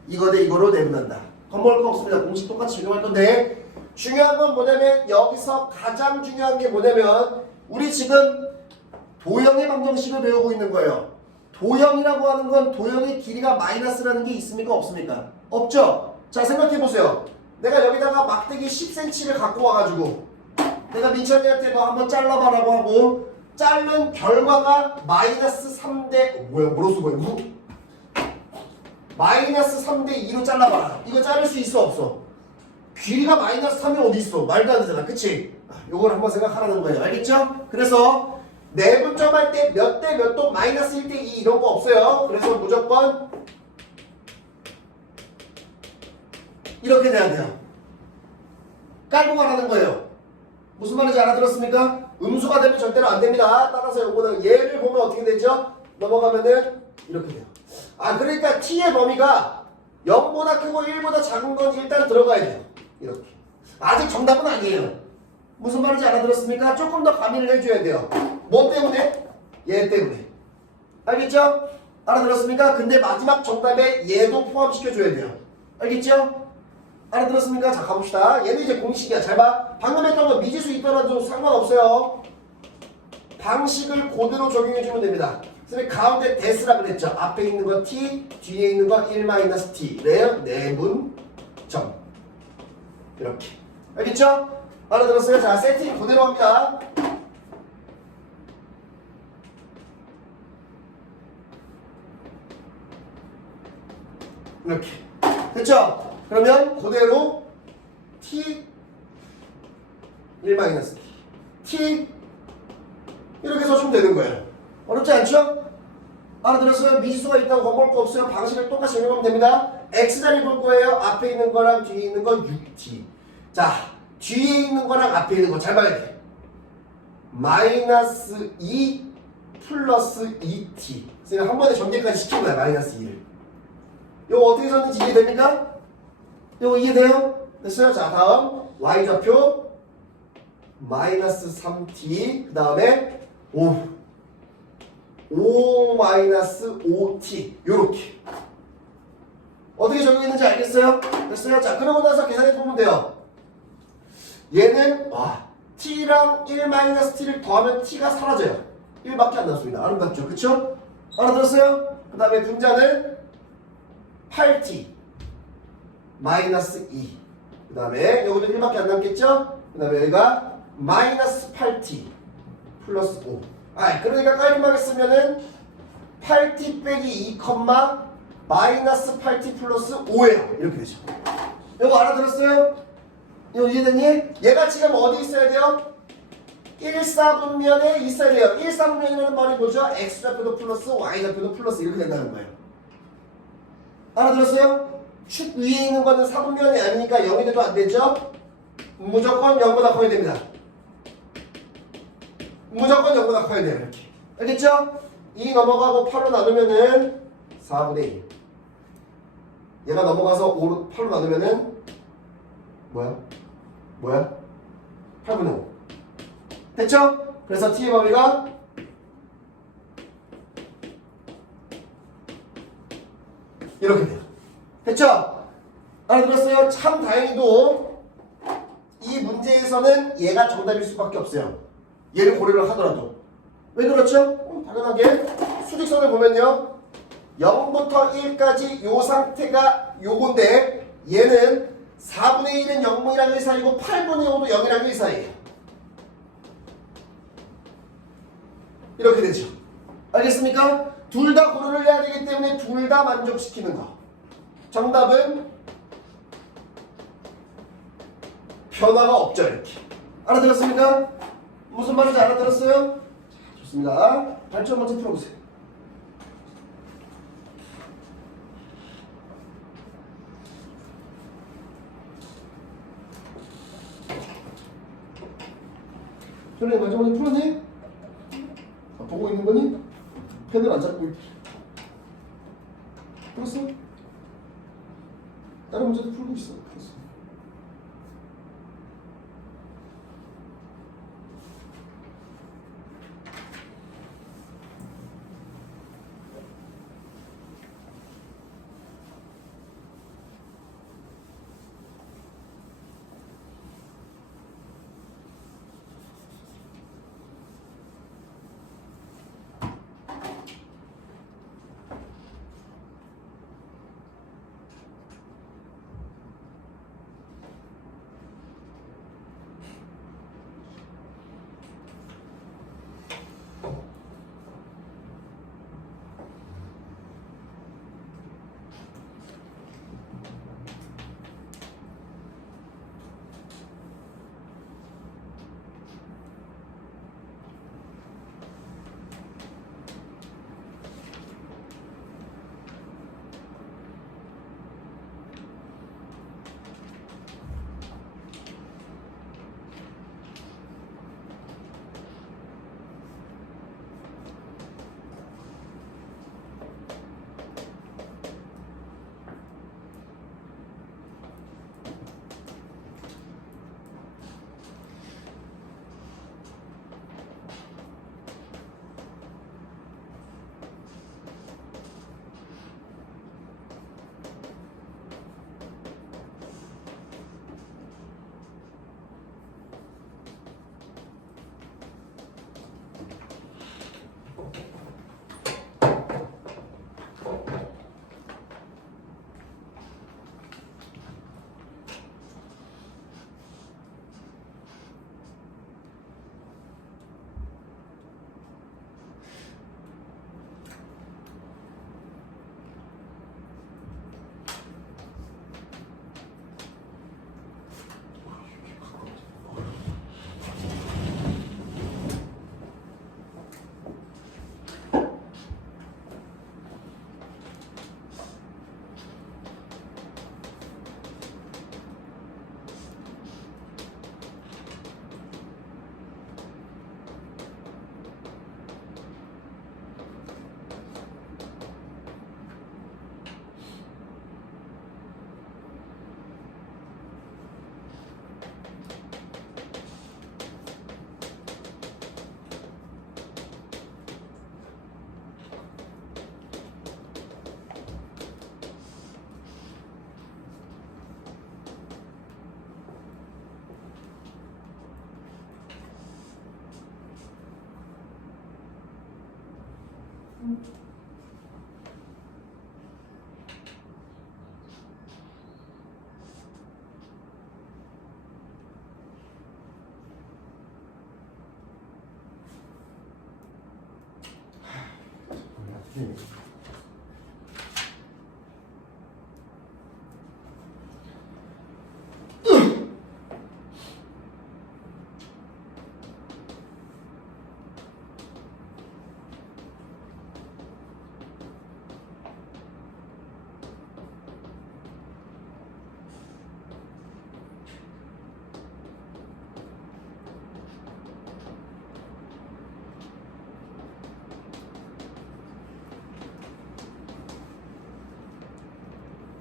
이거 대 이거로 내분한다. 겁먹을 거 없습니다. 공식 똑같이 적용할 건데 중요한 건 뭐냐면 여기서 가장 중요한 게 뭐냐면 우리 지금 도형의 방정식을 배우고 있는 거예요. 도형이라고 하는 건 도형의 길이가 마이너스라는 게 있습니까? 없습니까? 없죠? 자 생각해보세요. 내가 여기다가 막대기 10cm를 갖고 와가지고 내가 민철이한테 너 한번 잘라봐라고 하고 자른 결과가 마이너스 3대 뭐로 쓰고 있고 마이너스 3대 2로 잘라봐라. 이거 자를 수 있어 없어? 길이가 마이너스 3이 어디 있어? 말도 안 되잖아. 그치? 요걸 한번 생각하라는 거예요. 알겠죠? 그래서 내분점할 때 몇 대 몇 도 마이너스 1대 2 이런 거 없어요. 그래서 무조건 이렇게 돼야 돼요. 깔고 가라는 거예요. 무슨 말인지 알아들었습니까? 음수가 되면 절대로 안 됩니다. 따라서 요거는 얘를 보면 어떻게 되죠? 넘어가면은 이렇게 돼요. 아 그러니까 t의 범위가 0보다 크고 1보다 작은 건 일단 들어가야 돼요. 이렇게. 아직 정답은 아니에요. 무슨 말인지 알아들었습니까? 조금 더 가미를 해줘야 돼요. 뭐 때문에? 얘 때문에. 알겠죠? 알아들었습니까? 근데 마지막 정답에 얘도 포함시켜줘야 돼요. 알겠죠? 알아들었습니까? 자 가봅시다. 얘는 이제 공식이야. 잘 봐. 방금 했던 거 미지수 있더라도 상관없어요. 방식을 그대로 적용해주면 됩니다. 선생님 가운데 대스라 그랬죠. 앞에 있는 거 t, 뒤에 있는 거 1-t. 래요? 내분점. 이렇게. 알겠죠? 알아들었어요? 자 세팅 그대로 합니다. 이렇게. 됐죠? 그러면 그대로 t 1-t t 이렇게 써주면 되는 거예요. 어렵지 않죠? 알아들었어요? 미지수가 있다고 겁먹을 거 없어요. 방식을 똑같이 적용하면 됩니다. x자리 볼 거예요. 앞에 있는 거랑 뒤에 있는 거 6t. 자 뒤에 있는 거랑 앞에 있는 거 잘 봐야 돼. 마이너스 2 플러스 2t. 그래서 한 번에 전개까지 시킨 거야. 마이너스 2를. 이거 어떻게 썼는지 이해됩니까? 이거 이해돼요? 됐어요? 자 다음 y좌표 마이너스 3t 그 다음에 5 마이너스 5t 요렇게 어떻게 적용했는지 알겠어요? 됐어요? 자 그러고 나서 계산해 보면 돼요. 얘는 t랑 1-t를 더하면 t가 사라져요. 1밖에 안 남습니다. 아름답죠? 그쵸? 알아들었어요? 그 다음에 분자는 8t 마이너스 2. 그 다음에 여기도 1밖에 안 남겠죠? 그 다음에 여기가 마이너스 8t 플러스 5. 그러니까 깔끔하게 쓰면은 8t 빼기 2, 마이너스 8t 플러스 5예요. 이렇게 되죠. 이거 알아들었어요? 이거 이해되니? 얘가 지금 어디 있어야 돼요? 1사분면에 있어야 돼요. 1사분면이라는 말이 뭐죠? x좌표도 플러스 y좌표도 플러스 이렇게 된다는 거예요. 알아들었어요? 축 위에 있는 거는 사분면이 아니니까 0이 돼도 안 되죠? 무조건 0보다 커야 됩니다. 무조건 0보다 커야 돼요. 이렇게. 알겠죠? 2 넘어가고 8로 나누면은 4분의 1. 얘가 넘어가서 8로 나누면은 뭐야? 8분의 5. 됐죠? 그래서 t의 범위가 이렇게 돼요. 됐죠? 알아들었어요? 참 다행히도 이 문제에서는 얘가 정답일 수밖에 없어요. 얘를 고려를 하더라도. 왜 그렇죠? 당연하게 수직선을 보면요 0부터 1까지 요 상태가 요건데 얘는 4분의 1은 0이랑 1 사이고 8분의 5도 0이랑 1 사이에요. 이렇게 되죠. 알겠습니까? 둘 다 고려를 해야 되기 때문에 둘 다 만족시키는 거. 정답은 변화가 없죠. 이렇게. 알아들었습니까? 무슨 말인지 알아들었어요? 자, 좋습니다. 발전 먼저 풀어보세요. 저는 발전 먼저 풀었니? 보고 있는 거니? 펜을 안 잡고 있지. 풀었어? 다른 문제도 풀고 있어. 풀었어.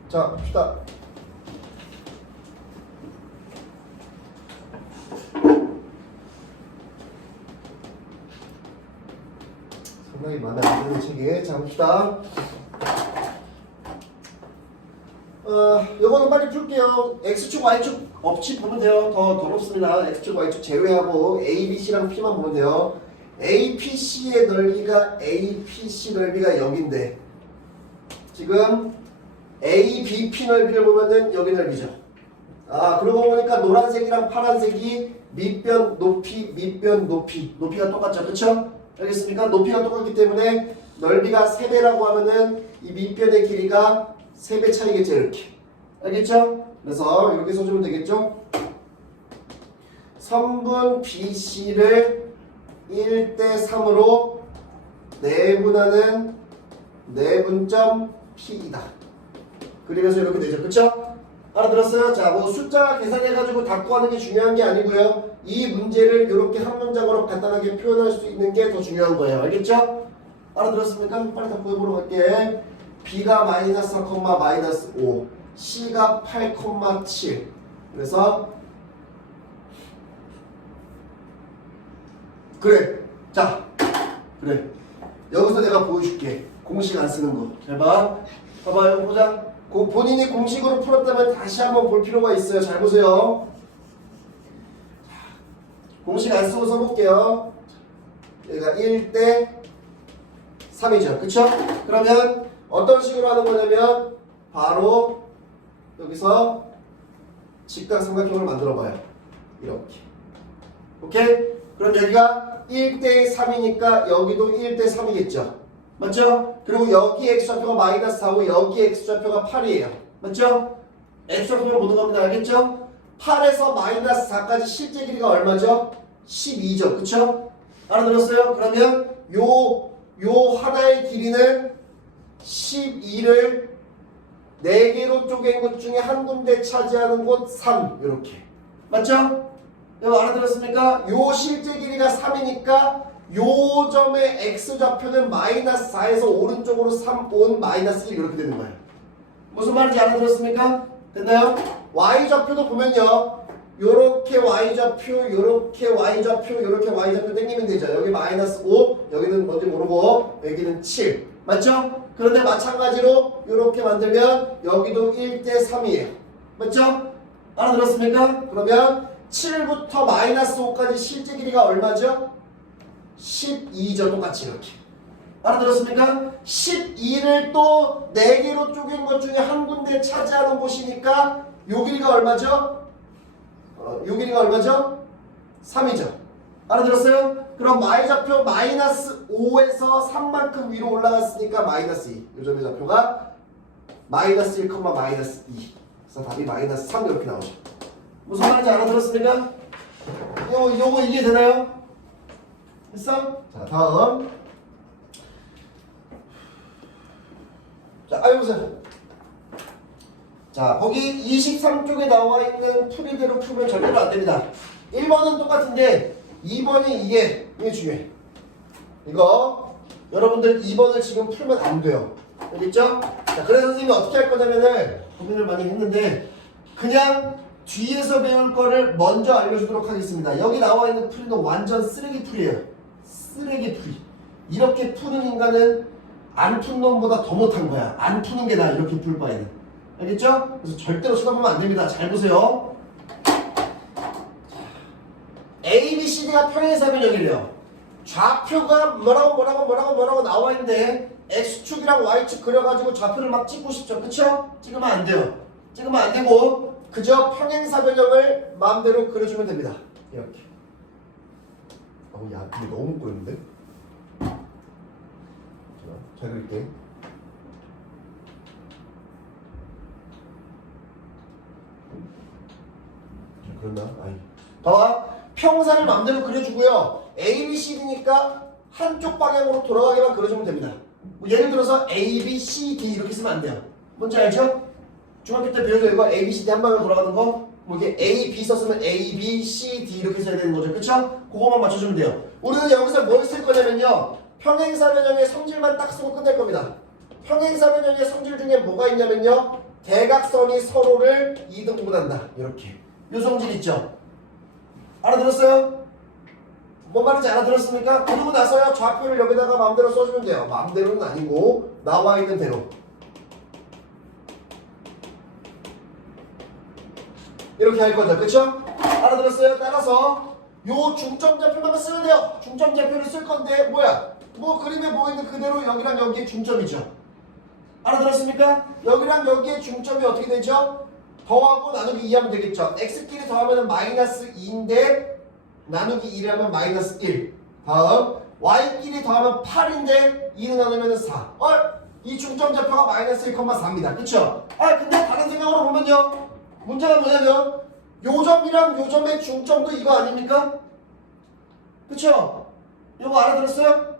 자, 봅시다. 상당히 많아요, 책에. 자, 봅시다. 요거는 빨리 풀게요. X축, Y축 없이 보면 돼요. 더 어렵습니다. X축, Y축 제외하고 A, B, C랑 P만 보면 돼요. A, P, C의 넓이가 A, P, C 넓이가 0인데 지금 A, B, P 넓이를 보면은 여기 넓이죠. 아, 그러고 보니까 노란색이랑 파란색이 밑변 높이, 밑변 높이. 높이가 똑같죠. 그쵸? 알겠습니까? 높이가 똑같기 때문에 넓이가 3배라고 하면은 이 밑변의 길이가 3배 차이겠죠. 이렇게. 알겠죠? 그래서 이렇게 써주면 되겠죠? 선분 BC를 1대3으로 내분하는 내분점 P이다. 그리면서 이렇게 되죠. 그쵸? 알아들었어요? 자, 뭐 숫자 계산해가지고 다 구하는 게 중요한 게 아니고요. 이 문제를 이렇게 한 문장으로 간단하게 표현할 수 있는 게 더 중요한 거예요. 알겠죠? 알아들었습니까? 빨리 다 구해보러 갈게. B가 마이너스 4, 마이너스 5, C가 8,7. 그래서 그래. 자, 그래. 여기서 내가 보여줄게. 공식 안 쓰는 거. 잘 봐. 봐봐요. 보자. 본인이 공식으로 풀었다면 다시 한번 볼 필요가 있어요. 잘 보세요. 공식 안 쓰고 써볼게요. 얘가 1대 3이죠. 그쵸? 그러면 어떤 식으로 하는 거냐면 바로 여기서 직각삼각형을 만들어 봐요. 이렇게. 오케이? 그럼 여기가 1대 3이니까 여기도 1대 3이겠죠. 맞죠? 그리고 여기 x좌표가 마이너스 4고 여기 x좌표가 8이에요. 맞죠? x좌표가 모든 겁니다. 알겠죠? 8에서 마이너스 4까지 실제 길이가 얼마죠? 12죠. 그쵸? 알아들었어요? 그러면 요 하나의 길이는 12를 4개로 쪼갠 것 중에 한 군데 차지하는 곳 3. 이렇게. 맞죠? 이거 알아들었습니까? 요 실제 길이가 3이니까 요 점의 x좌표는 마이너스 4에서 오른쪽으로 3, 5, 마이너스 1 이렇게 되는 거예요. 무슨 말인지 알아들었습니까? 됐나요? y좌표도 보면요. 요렇게 y좌표, 요렇게 y좌표, 요렇게 y좌표 땡기면 되죠. 여기 마이너스 5, 여기는 뭔지 모르고 여기는 7. 맞죠? 그런데 마찬가지로 요렇게 만들면 여기도 1대 3이에요. 맞죠? 알아들었습니까? 그러면 7부터 마이너스 5까지 실제 길이가 얼마죠? 12죠. 똑같이 이렇게. 알아들었습니까? 12를 또 4개로 쪼갠 것 중에 한 군데 차지하는 곳이니까 요 길이가 얼마죠? 요 길이가 얼마죠? 3이죠. 알아들었어요? 그럼 y좌표 마이너스 5에서 3만큼 위로 올라갔으니까 마이너스 2. 요 점의 좌표가 마이너스 1, 마이너스 2. 그래서 답이 마이너스 3 이렇게 나오죠. 무슨 말인지 알아들었습니까? 요거 이해되나요? 됐어? 자, 다음. 자, 해보세요. 자, 거기 23쪽에 나와 있는 풀이대로 풀면 절대로 안 됩니다. 1번은 똑같은데 2번이 이게 중요해. 이거 여러분들 2번을 지금 풀면 안 돼요. 알겠죠? 자, 그래서 선생님이 어떻게 할 거냐면은 고민을 많이 했는데 그냥 뒤에서 배울 거를 먼저 알려주도록 하겠습니다. 여기 나와 있는 풀이는 완전 쓰레기 풀이에요. 쓰레기 풀이. 이렇게 푸는 인간은 안 푼 놈보다 더 못한 거야. 안 푸는 게 나아. 이렇게 풀 바에는. 알겠죠? 그래서 절대로 쳐다보면 안 됩니다. 잘 보세요. A, B, C, D가 평행사변형이래요. 좌표가 뭐라고 나와 있는데 X축이랑 Y축 그려가지고 좌표를 막 찍고 싶죠. 그쵸? 찍으면 안 돼요. 찍으면 안 되고 그저 평행사변형을 마음대로 그려주면 됩니다. 이렇게. 야, 근데 너무 그렸는데? 잘 그릴게. 그랬나? 아니. 봐봐. 평사를 마음대로 그려주고요. A, B, C, D니까 한쪽 방향으로 돌아가게만 그려주면 됩니다. 뭐 예를 들어서 A, B, C, D 이렇게 쓰면 안 돼요. 뭔지 알죠? 중학교 때 배워서 이거 A, B, C, D 한 방향 돌아가는 거. 뭐 이게 A, B 썼으면 A, B, C, D 이렇게 써야 되는 거죠. 그쵸? 그거만 맞춰주면 돼요. 우리는 여기서 뭘 쓸 거냐면요. 평행사변형의 성질만 딱 쓰고 끝낼 겁니다. 평행사변형의 성질 중에 뭐가 있냐면요. 대각선이 서로를 이등분한다. 이렇게. 요 성질 있죠? 알아들었어요? 뭔 말인지 알아들었습니까? 그러고 나서야 좌표를 여기다가 마음대로 써주면 돼요. 마음대로는 아니고 나와 있는 대로. 이렇게 할 거죠. 그쵸? 알아들었어요? 따라서 요 중점좌표만 쓰면 돼요. 중점좌표를 쓸 건데 뭐야? 뭐 그림에 보이는 그대로 여기랑 여기의 중점이죠. 알아들었습니까? 여기랑 여기의 중점이 어떻게 되죠? 더하고 나누기 2 하면 되겠죠. x끼리 더하면 마이너스 2인데 나누기 1 하면 마이너스 1. 다음 y끼리 더하면 8인데 2는 나누면 4. 이 중점좌표가 마이너스 1,4입니다. 그쵸? 근데 다른 생각으로 보면요. 문제가 뭐냐면 요 점이랑 요 점의 중점도 이거 아닙니까? 그쵸? 이거 알아들었어요?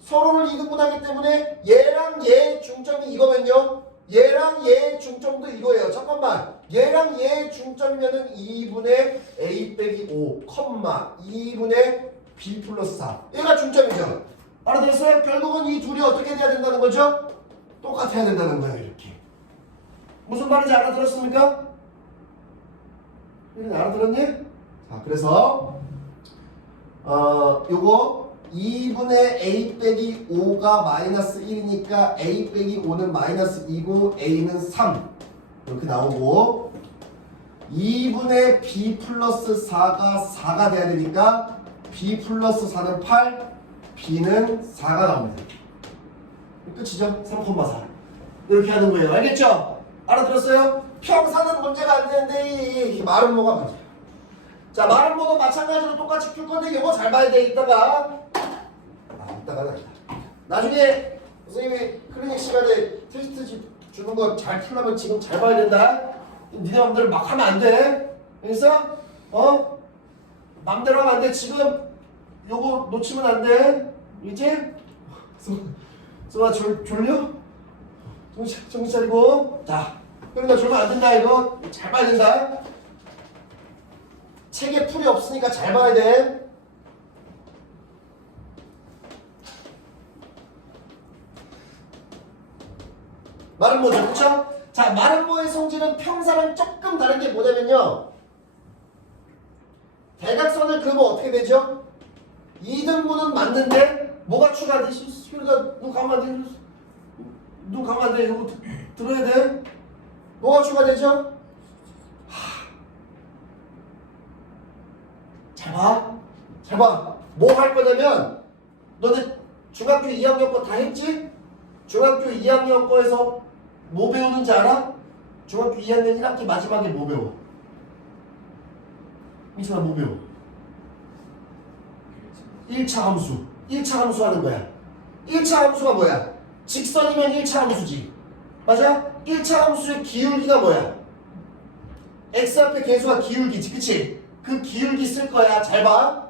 서로를 이등분하기 때문에 얘랑 얘의 중점이 이거면요. 얘랑 얘의 중점도 이거예요. 잠깐만. 얘랑 얘의 중점이면은 2분의 a 빼기 5, 2분의 b 플러스 4. 얘가 중점이죠. 알아들었어요? 결국은 이 둘이 어떻게 돼야 된다는 거죠? 똑같아야 된다는 거예요. 이렇게. 무슨 말인지 알아들었습니까? 알아들었니? 자, 그래서 요거 2분의 a 빼기 5가 마이너스 1이니까 a 빼기 5는 마이너스 2고 a는 3 이렇게 나오고 2분의 b 플러스 4가 4가 돼야 되니까 b 플러스 4는 8 b는 4가 나옵니다. 끝이죠? 3,4 이렇게 하는 거예요. 알겠죠? 알아들었어요? 평사는 문제가 안 되는데 이 마름모가 문제야. 자, 마름모도 마찬가지로 똑같이 풀 건데 이거 잘 봐야 돼. 이따가는 아니다. 나중에 선생님이 클리닉 시간에 테스트 주는 거 잘 풀려면 지금 잘 봐야 된다. 니네 맘대로 막 하면 안 돼. 알겠어? 맘대로 하면 안 돼. 지금 요거 놓치면 안 돼. 알겠지? 수아 졸려? 정신 차리고. 자, 그러니까 졸면 안 된다 이거. 잘 봐야 된다. 책에 풀이 없으니까 잘 봐야 돼. 마름모죠, 그쵸? 자, 마름모의 성질은 평사랑 조금 다른 게 뭐냐면요. 대각선을 그으면 어떻게 되죠? 2등분은 맞는데 뭐가 추가되지? 그러니까 눈 감으면 안 돼. 눈 감으면 안 돼. 이거 들어야 돼. 뭐가 추가되죠? 잘 봐. 잘 봐. 뭐 할 거냐면 너네 중학교 2학년 거 다 했지? 중학교 2학년 거에서 뭐 배우는지 알아? 중학교 2학년 1학기 마지막에 뭐 배워? 민철아 뭐 배워? 1차 함수. 1차 함수 하는 거야. 1차 함수가 뭐야? 직선이면 1차 함수지. 맞아? 1차 함수의 기울기가 뭐야? x 앞에 계수가 기울기지. 그치? 그 기울기 쓸 거야. 잘 봐.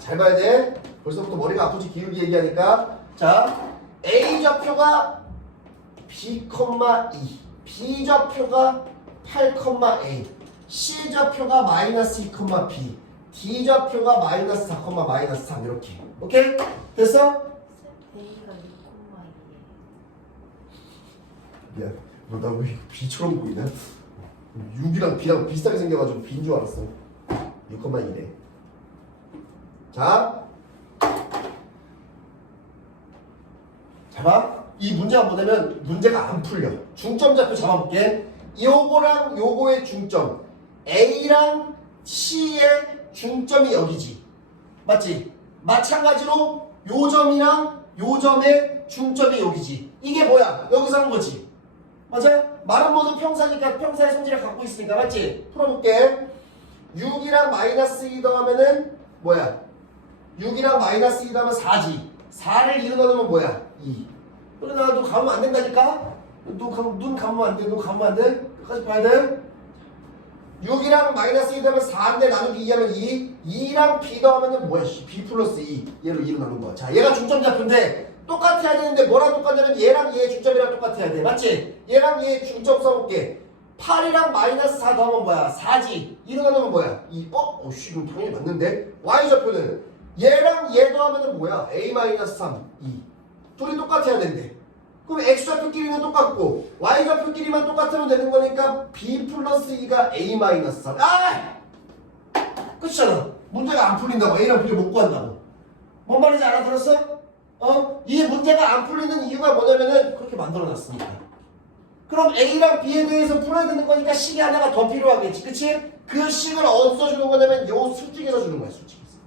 잘 봐야 돼. 벌써부터 머리가 아프지 기울기 얘기하니까. 자, A 좌표가 B, 2, B 좌표가 8,A, C 좌표가 마이너스 2, B, D 좌표가 마이너스 4, 마이너스 3 이렇게. 오케이? 됐어? A가 6,2. 야, 너 나 왜 B처럼 보이냐? 6이랑 B랑 비슷하게 생겨가지고 B인 줄 알았어. 6,2래. 자, 봐봐. 이 문제가 뭐냐면 문제가 안 풀려. 중점 좌표 잡아볼게. 요거랑 요거의 중점, A랑 C의 중점이 여기지. 맞지? 마찬가지로 요 점이랑 요 점의 중점이 여기지. 이게 뭐야? 여기서 한 거지. 맞아? 마름모도 평사니까 평사의 성질을 갖고 있으니까. 맞지? 풀어볼게. 6이랑 마이너스 2 더하면은 뭐야? 6이랑 마이너스 2 더하면 4지. 4를 2로 나누면 뭐야? 2. 그러나 너 감으면 안 된다니까? 눈 감으면 안 돼. 눈 감으면 안 돼. 끝까지 봐야 돼. 6이랑 마이너스 2 더하면 4인데 나누기 2 하면 2. 2랑 B 더하면 뭐야? B 플러스 2. 얘로 2로 나눈 거야. 자, 얘가 중점 좌표인데 똑같아야 되는데 뭐랑 똑같냐면 얘랑 얘의 중점이랑 똑같아야 돼. 맞지? 얘랑 얘의 중점 써볼게. 8이랑 마이너스 4 더하면 뭐야? 4지. 2로 나누면 뭐야? 2. 씨, 이거 당연히 맞는데? Y 좌표는 얘랑 얘 더하면 뭐야? A 마이너스 3, 2. 둘이 똑같아야 된대. 그럼 X좌표끼리는 똑같고 Y좌표끼리만 똑같으면 되는 거니까 B 플러스 2가 A 마이너스 3. 끝이잖아. 문제가 안 풀린다고. A랑 B를 못 구한다고. 뭔 말인지 알아들었어? 이 문제가 안 풀리는 이유가 뭐냐면은 그렇게 만들어놨으니까. 그럼 A랑 B에 대해서 풀어야 되는 거니까 식이 하나가 더 필요하겠지. 그치? 그 식을 어디서 주는 거냐면 요 수직에서 주는 거야. 수직에서.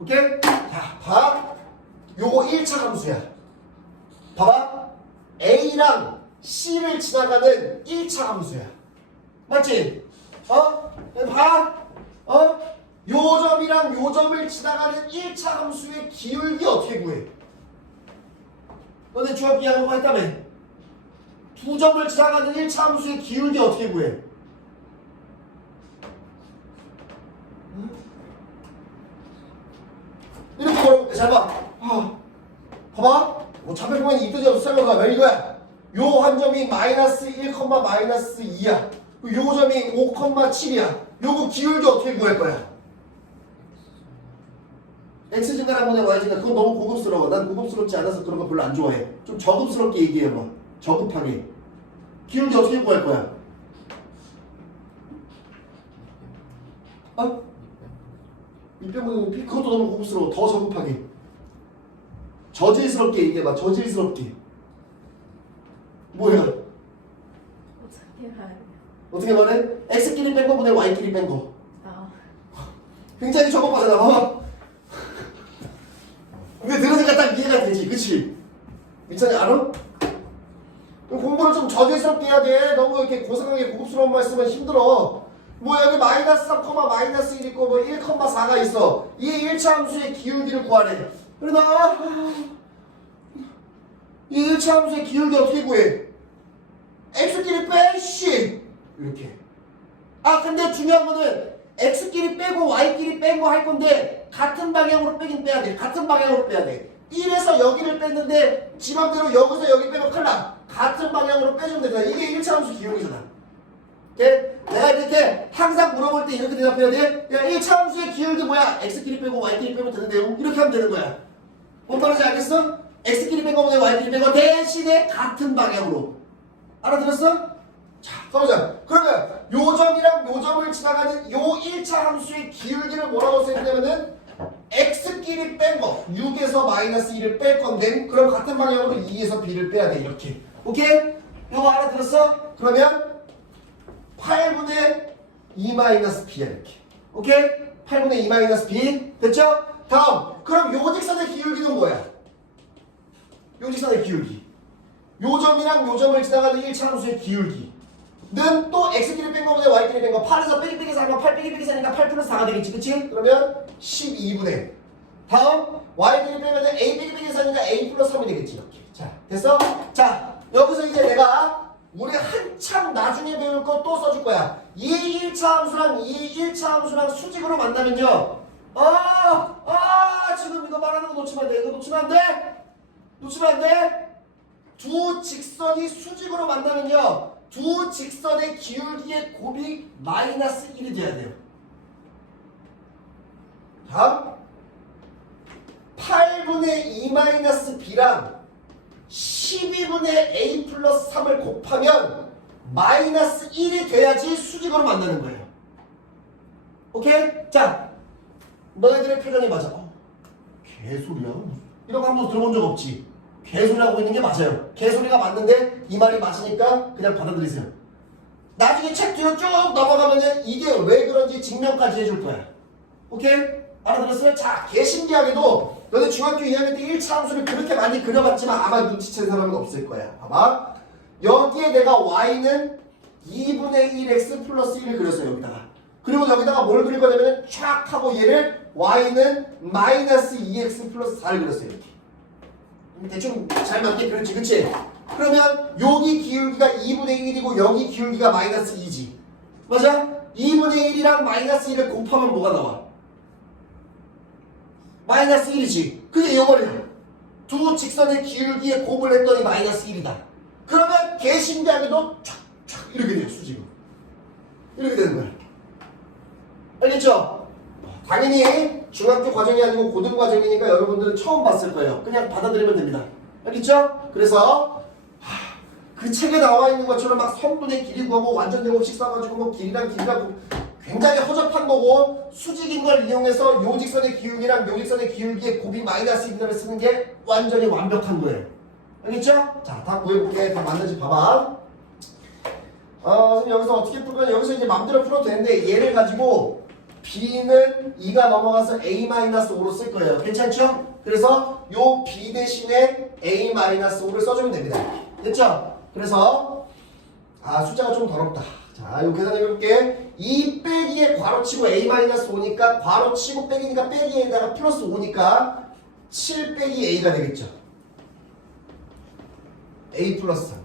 오케이? 자, 봐. 요거 1차 함수야. 봐봐. A랑 C를 지나가는 1차 함수야. 맞지? 봐. 요 점이랑 요 점을 지나가는 1차 함수의 기울기 어떻게 구해? 너네 중학교 2학년 했다며? 두 점을 지나가는 1차 함수의 기울기 어떻게 구해? 이렇게 걸어볼게. 잘 봐. 봐봐. 뭐 좌표 보면 이 뜻이 없어. 설명하면 이거야. 요 한 점이 마이너스 1, 마이너스 2야. 요 점이 5, 7이야. 요거 기울기 어떻게 구할 거야? X 증가라고 해 Y 증가. 그건 너무 고급스러워. 난 고급스럽지 않아서 그런 거 별로 안 좋아해. 좀 저급스럽게 얘기해봐. 저급하게. 기울기 어떻게 구할 거야? 밑변분의 P? 그것도 너무 고급스러워. 더 저급하게. 저질스럽게 얘기해봐. 저질스럽게. 뭐야? 어떻게 말해? 어떻게 말해? X끼리 뺀 거보다 Y끼리 뺀 거. 아, 굉장히 저급하잖아. 봐봐. 근데 들으니까 여기가 딱 이해가 되지, 그치? 민찬이 알아? 공부를 좀 저질스럽게 해야 돼. 너무 이렇게 고상하게 고급스러운 말 쓰면 힘들어. 뭐 여기 마이너스 3, 마이너스 1 있고 뭐 1,4가 있어. 이 1차 함수의 기울기를 구하래. 그러나 이 1차 함수의 기울기 어떻게 구해? x끼리 빼 c 이렇게. 아 근데 중요한 거는 x끼리 빼고 y끼리 뺀 거 할 건데 같은 방향으로 빼긴 빼야 돼. 같은 방향으로 빼야 돼. 1에서 여기를 뺐는데 지 맘대로 여기서 여기 빼면 큰일 나. 같은 방향으로 빼주면 된다. 이게 1차 함수 기울기잖아. 오케이? 내가 이렇게 항상 물어볼 때 이렇게 대답해야 돼. 야, 1차 함수의 기울기 뭐야? x끼리 빼고 y끼리 빼면 되는데요. 이렇게 하면 되는 거야. 뭔 말인지 알겠어? x끼리 뺀 거보다 y끼리 뺀 거 대신에 같은 방향으로. 알아들었어? 자, 가보자. 그러면 요 점이랑 요 점을 지나가는 요 1차 함수의 기울기를 뭐라고 쓰냐면은 x끼리 뺀 거 6에서 마이너스 1을 뺄 건데 그럼 같은 방향으로 2에서 b를 빼야 돼. 이렇게. 오케이? 요거 알아들었어? 그러면 8분의 2 마이너스 b야 이렇게. 오케이? 8분의 2 마이너스 b 됐죠? 다음 그럼 요 직선의 기울기는 뭐야? 요 직선의 기울기 요 점이랑 요 점을 지나가는 1차 함수의 기울기는 또 x끼리 뺀 거보다 y끼리 뺀 거 8에서 빼기 빼기 4면 8 빼기 빼기 4니까 8 플러스 4가 되겠지 그치? 그러면 12분의 다음 y끼리 빼면 a 빼기 빼기 4니까 a 플러스 3이 되겠지 이렇게. 자 됐어? 자 여기서 이제 내가 우리 한참 나중에 배울 거 또 써줄 거야. 이 1차 함수랑 이 1차 함수랑 수직으로 만나면요. 지금 이거 말하는 거 놓치면 안 돼. 이거 놓치면 안 돼. 놓치면 안 돼. 두 직선이 수직으로 만나면요. 두 직선의 기울기의 곱이 마이너스 1이 돼야 돼요. 다음 8분의 2 마이너스 b랑 12분의 a 플러스 3을 곱하면 마이너스 1이 돼야지 수직으로 만나는 거예요. 오케이? 자, 너희들의 표정이 맞아. 개소리야? 이런 거 한 번 들어본 적 없지? 개소리 하고 있는 게 맞아요. 개소리가 맞는데 이 말이 맞으니까 그냥 받아들이세요. 나중에 책 뒤로 쭉 넘어가면 이게 왜 그런지 증명까지 해줄 거야. 오케이? 알아들었어요? 자, 개신기하게도 너네 중학교 2학년 때 1차 함수를 그렇게 많이 그려봤지만 아마 눈치챈 사람은 없을 거야. 봐봐. 여기에 내가 y는 2분의 1x 플러스 1을 그렸어요. 여기다가. 그리고 여기다가 뭘 그릴 거냐면 촥 하고 얘를 y는 마이너스 2x 플러스 4를 그렸어요. 이렇게. 대충 잘 맞게 그렸지. 그치? 그러면 여기 기울기가 2분의 1이고 여기 기울기가 마이너스 2지. 맞아? 2분의 1이랑 마이너스 1을 곱하면 뭐가 나와? 마이너스 1이지. 그게 이거예요. 두 직선의 기울기에 곱을 했더니 마이너스 1이다. 그러면 개신기하게도 촥촥 이렇게 돼요. 수직으로. 이렇게 되는 거야. 알겠죠? 당연히 중학교 과정이 아니고 고등 과정이니까 여러분들은 처음 봤을 거예요. 그냥 받아들이면 됩니다. 알겠죠? 그래서 그 책에 나와 있는 것처럼 막 성분의 길이 구하고 완전 제곱식 써가지고 뭐 길이랑 굉장히 허접한 거고 수직인 걸 이용해서 요 직선의 기울기랑 요 직선의 기울기의 곱이 마이너스 1을 쓰는 게 완전히 완벽한 거예요. 알겠죠? 자, 다 구해볼게. 다 맞는지 봐봐. 선생님 여기서 어떻게 풀 거냐? 여기서 이제 맘대로 풀어도 되는데 얘를 가지고 b는 2가 넘어가서 a-5로 쓸 거예요. 괜찮죠? 그래서 요 b 대신에 a-5를 써주면 됩니다. 됐죠? 그래서 숫자가 좀 더럽다. 자, 요 계산해볼게. 2 빼기에 괄호치고 a-5니까 괄호치고 빼기니까 빼기에다가 플러스 5니까 7 빼기 a가 되겠죠. a 플러스 3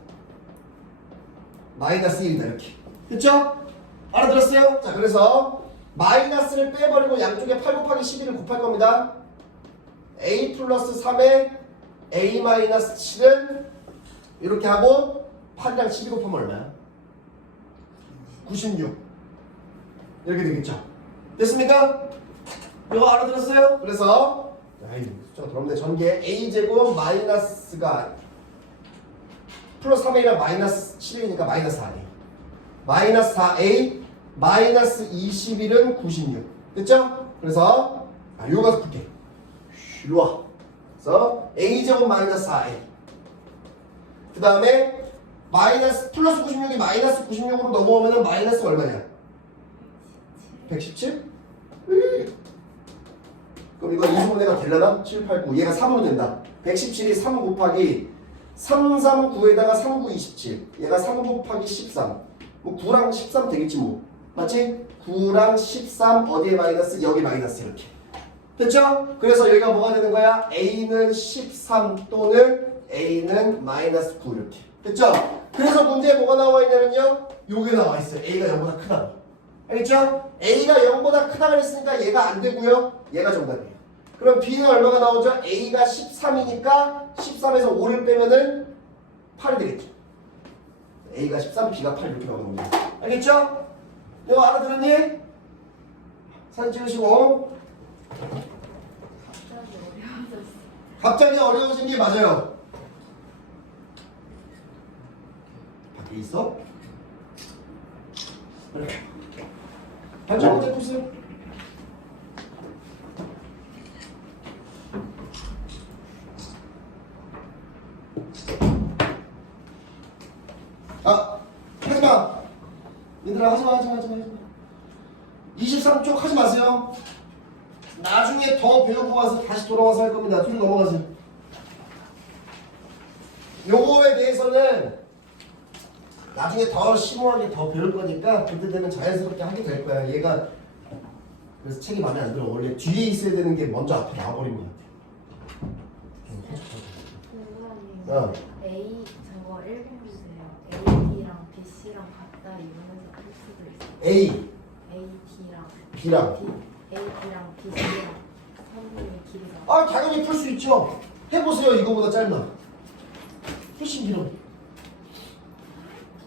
마이너스 1이다 이렇게. 됐죠? 알아들었어요? 자, 그래서 마이너스를 빼버리고 양쪽에 8 곱하기 12를 곱할 겁니다. a 플러스 3에 a 마이너스 7은 이렇게 하고 8이랑 12 곱하면 얼마야? 96 이렇게 되겠죠. 됐습니까? 이거 알아들었어요? 그래서 숫자가 더럽네. 전개 a제곱 마이너스가 플러스 3a랑 마이너스 7이니까 마이너스 4a 마이너스 4a 마이너스 21은 96 됐죠? 그래서 이거 가서 풀게. 일로 와. 그래서 a제곱 마이너스 4a 그 다음에 마이너스 플러스 96이 마이너스 96으로 넘어오면은 마이너스 얼마냐? 117? 그럼 이거 인수분해가 되려나? 7, 8, 9 얘가 3으로 된다. 117이 3 곱하기 3, 3, 9에다가 3, 9, 27 얘가 3 곱하기 13 뭐 9랑 13 되겠지 뭐 맞지? 9랑 13 어디에 마이너스? 여기 마이너스 이렇게 됐죠? 그래서 여기가 뭐가 되는 거야? A는 13 또는 A는 마이너스 9 이렇게 됐죠? 그래서 문제에 뭐가 나와 있냐면요 요게 나와 있어요. A가 0보다 크다고 알겠죠? A가 0보다 크다 그랬으니까 얘가 안 되고요 얘가 정답이에요. 그럼 B는 얼마가 나오죠? A가 13이니까 13에서 5를 빼면은 8이 되겠죠. A가 13, B가 8 이렇게 나오는 겁니다. 알겠죠? 이거 알아들었니? 사진 찍으시고. 갑자기 어려워졌어. 갑자기 어려워진 게 맞아요. 밖에 있어? 이렇게. 발전 못해 보세요. 아, 하지마. 얘들아 하지마. 23쪽 하지 마세요. 나중에 더 배우고 와서 다시 돌아와서 할 겁니다. 뒤로 넘어가세요. 요거에 대해서는 나중에 더 심오하게 더 배울 거니까 그때 되면 자연스럽게 하게 될 거야. 얘가 그래서 책이 마음에 안 들어. 원래 뒤에 있어야 되는 게 먼저 앞에 나와버린 것 같아. 선생님, A 저거 1번 주세요. AD랑 BC랑 같다 이러면서 할 수도 있어요. A, AD랑 B랑. AD랑 BC랑 선분의 길이가. 아 당연히 풀 수 있죠. 해보세요. 이거보다 짧나? 훨씬 길어.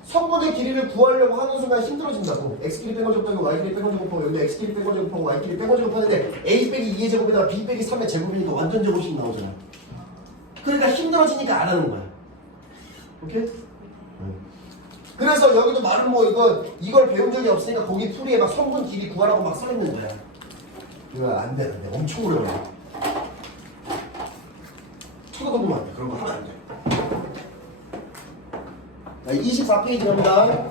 성분의 길이를 구하려고 하는 순간 힘들어진다고. x끼리 빼고 제곱하고 y끼리 빼고 제곱하고 여기 x끼리 빼고 제곱하고 y끼리 빼고 제곱하는데 a 빼기 2의 제곱에다가 b 빼기 3의 제곱이니까 완전 제곱식 나오잖아. 그러니까 힘들어지니까 안 하는 거야. 오케이? 그래서 여기도 말은 뭐 이걸 배운 적이 없으니까 거기 풀이에 막 성분 길이 구하라고 막 써 있는 거야. 이거 안 돼. 엄청 오래 걸려. 쳐다보면 안 돼. 그런 거 하면 안 돼. 자, 24페이지 갑니다.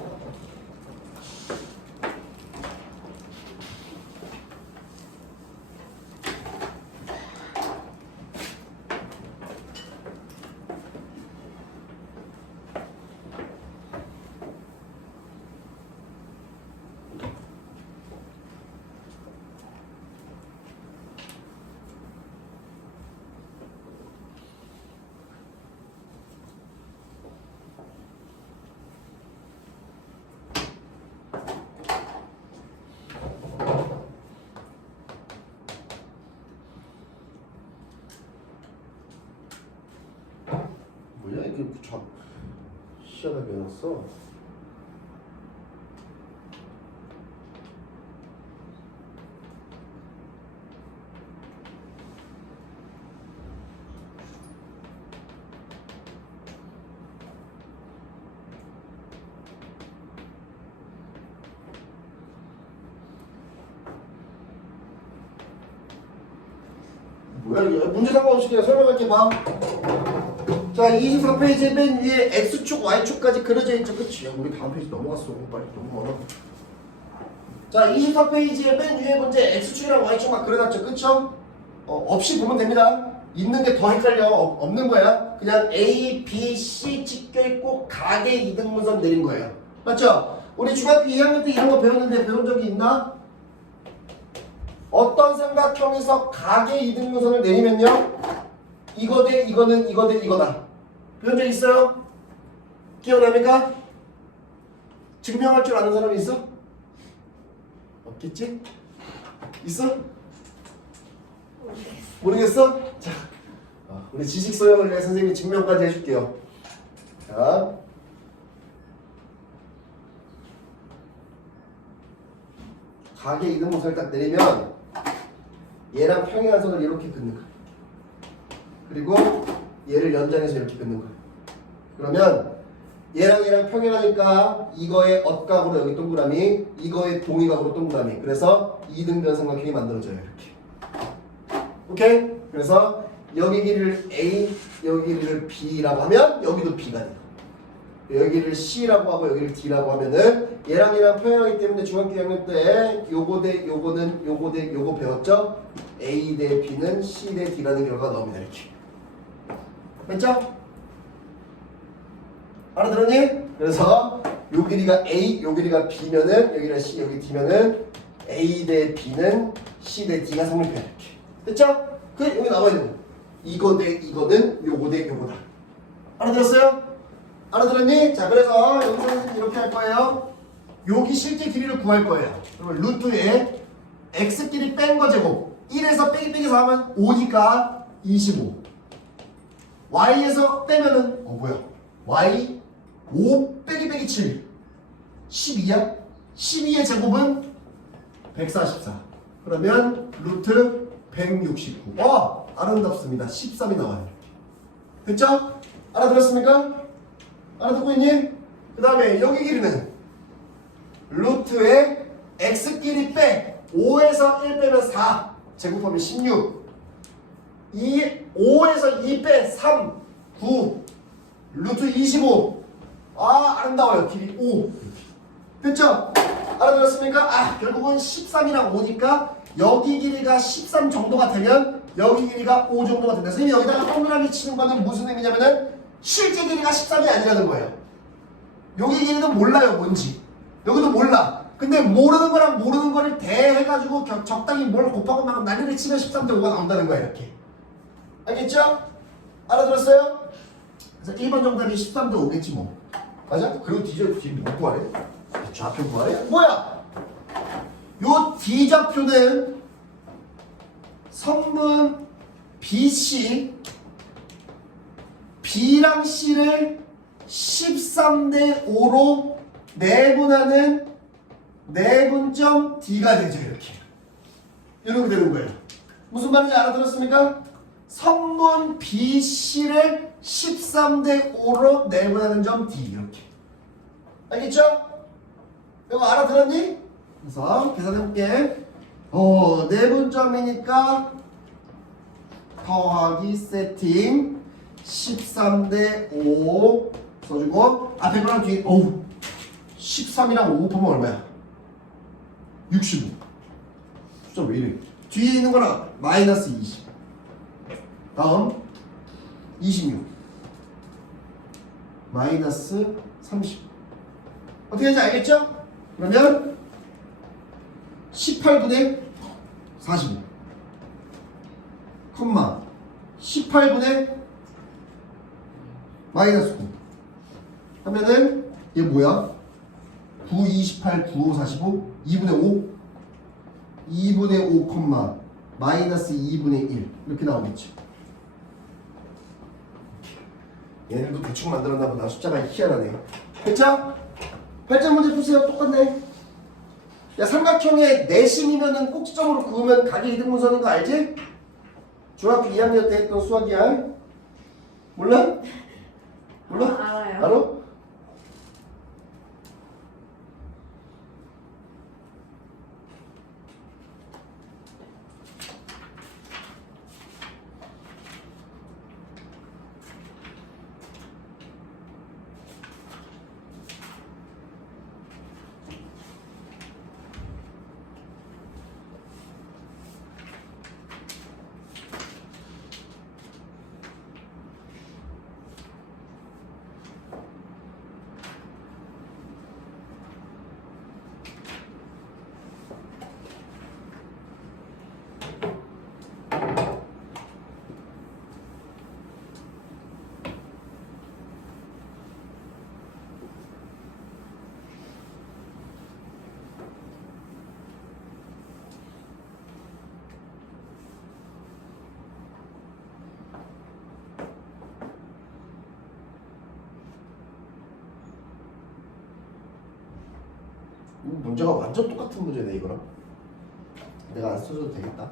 뭐야 이게 참 희한하게 해놨어. 뭐야 이게 문제 상관없이 그냥 설명할게 봐. 자, 24페이지 맨 위에 X축, Y축까지 그려져 있죠. 그치? 우리 다음 페이지 넘어갔어. 빨리 넘어가. 자, 24페이지의 맨 위에 문제 X축이랑 Y축 막 그려놨죠. 그쵸? 없이 보면 됩니다. 있는 게 더 헷갈려. 없는 거야. 그냥 A, B, C 찍혀있고 가계 이등분선 내린 거예요. 맞죠? 우리 중학교 2학년 때 이런 거 배웠는데 배운 적이 있나? 어떤 삼각형에서 가계 이등분선을 내리면요. 이거 대 이거는 이거 대 이거다. 배운 적 있어요? 기억납니까? 증명할 줄 아는 사람이 있어? 없겠지? 있어? 모르겠어? 자, 우리 지식 소양을 위해 선생님이 증명까지 해줄게요. 자, 가계 이등분선을 딱 내리면 얘랑 평행한선을 이렇게 긋는 거야. 그리고 얘를 연장해서 이렇게 긋는 거야. 그러면 얘랑 평행하니까 이거의 엇각으로 여기 동그라미, 이거의 동의각으로 동그라미. 그래서 이등변 삼각형이 만들어져요. 이렇게. 오케이? 그래서 여기 길이를 A, 여기 길이를 B라고 하면 여기도 B가 돼요. 여기를 C라고 하고 여기를 D라고 하면은 얘랑 평행하기 때문에 중학교 2학년 때 요거 대 요거는 요거 대 요거 배웠죠? A 대 B는 C 대 D라는 결과가 나옵니다. 이렇게. 됐죠? 알아들었니? 그래서 요 길이가 A, 요 길이가 B면은 여기가 C, 여기 D면은 A 대 B는 C 대 D가 성립해요. 이렇게. 됐죠? 그 여기 나와야 되는 거. 이거 대 이거는 요거 대 요거다. 알아들었어요? 알아들었니? 자, 그래서 여기서는 이렇게 할 거예요. 여기 실제 길이를 구할 거예요. 그러면 루트에 x끼리 뺀 거 제곱 1에서 빼기 4 하면 5니까 25. y에서 빼면은 뭐야? y 5 빼기 7 12야? 12의 제곱은 144. 그러면 루트 169. 아름답습니다. 13이 나와요. 됐죠? 알아들었습니까? 알아듣고 있니? 그 다음에 여기 길이는 루트에 x끼리 빼 5에서 1 빼면 4 제곱하면 16 5에서 2 빼 3 9 루트 25. 아름다워요. 길이 5. 됐죠? 알아들었습니까? 결국은 13이랑 5니까 여기 길이가 13 정도가 되면 여기 길이가 5 정도가 된다. 선생님이 여기다가 동그라미 치는 거는 무슨 의미냐면은 실제 길이가 13이 아니라는 거예요. 여기 길이는 몰라요. 뭔지. 여기도 몰라. 근데 모르는 거랑 모르는 거를 대해가지고 적당히 뭘 곱하고 막 난리를 치면 13대 5가 나온다는 거야. 이렇게. 알겠죠? 알아들었어요? 그래서 1번 정답이 13대 5겠지 뭐. 맞아? 그리고 뒤 뭐 구하래? 좌표 구하래? 뭐야? 요 D좌표는 성분 BC B랑 C를 13대 5로 내분하는 내분점 D가 되죠. 이렇게. 이렇게 되는 거예요. 무슨 말인지 알아들었습니까? 성분 BC를 13대 5로 내분하는 점 D. 이렇게. 알겠죠? 이거 알아들었니? 그래서 계산해볼게. 내분점이니까 더하기 세팅 13대 5 써주고 앞에 거랑 뒤에 13이랑 5 곱하면 얼마야? 65. 숫자 왜 이래? 뒤에 있는 거랑 마이너스 20. 다음 26 마이너스 30. 어떻게 되는지 알겠죠? 그러면 18분의 45 컴마 18분의 마이너스 9 하면은 얘 뭐야? 9, 28, 9, 5, 45 2분의 5 2분의 5 컴마 마이너스 2분의 1 이렇게 나오겠죠. 얘네들도 대충 만들었나 보다. 숫자가 희한하네. 됐죠? 8점 문제 푸세요. 똑같네. 야, 삼각형의 내심이면은 꼭지점으로 그으면 각의 이등분선인 거 알지? 중학교 2학년 때 했던 수학이야. 몰라? 몰라? 알아요. 알아? 문제가 완전 똑같은 문제네 이거랑. 내가 안 써줘도 되겠다.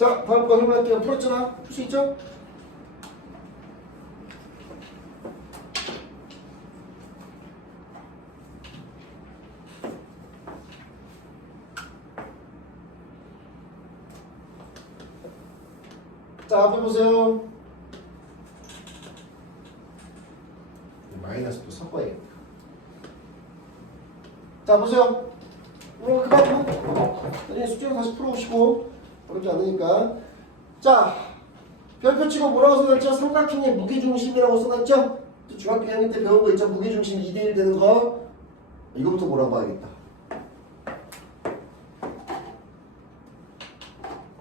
자, 다음 거 설명할게요. 풀었잖아? 풀 수 있죠? 자, 앞에 보세요. 마이너스 또 섞어야겠다. 자, 보세요. 오늘 그만 나중에 숙제는 다시 풀어오시고 어렵지 않으니까. 자, 별표 치고 뭐라고 써놨죠? 삼각형의 무게중심이라고 써놨죠? 중학교 2학년 때 배운 거 있죠? 무게중심 2대1 되는 거. 이거부터 뭐라고 봐야겠다.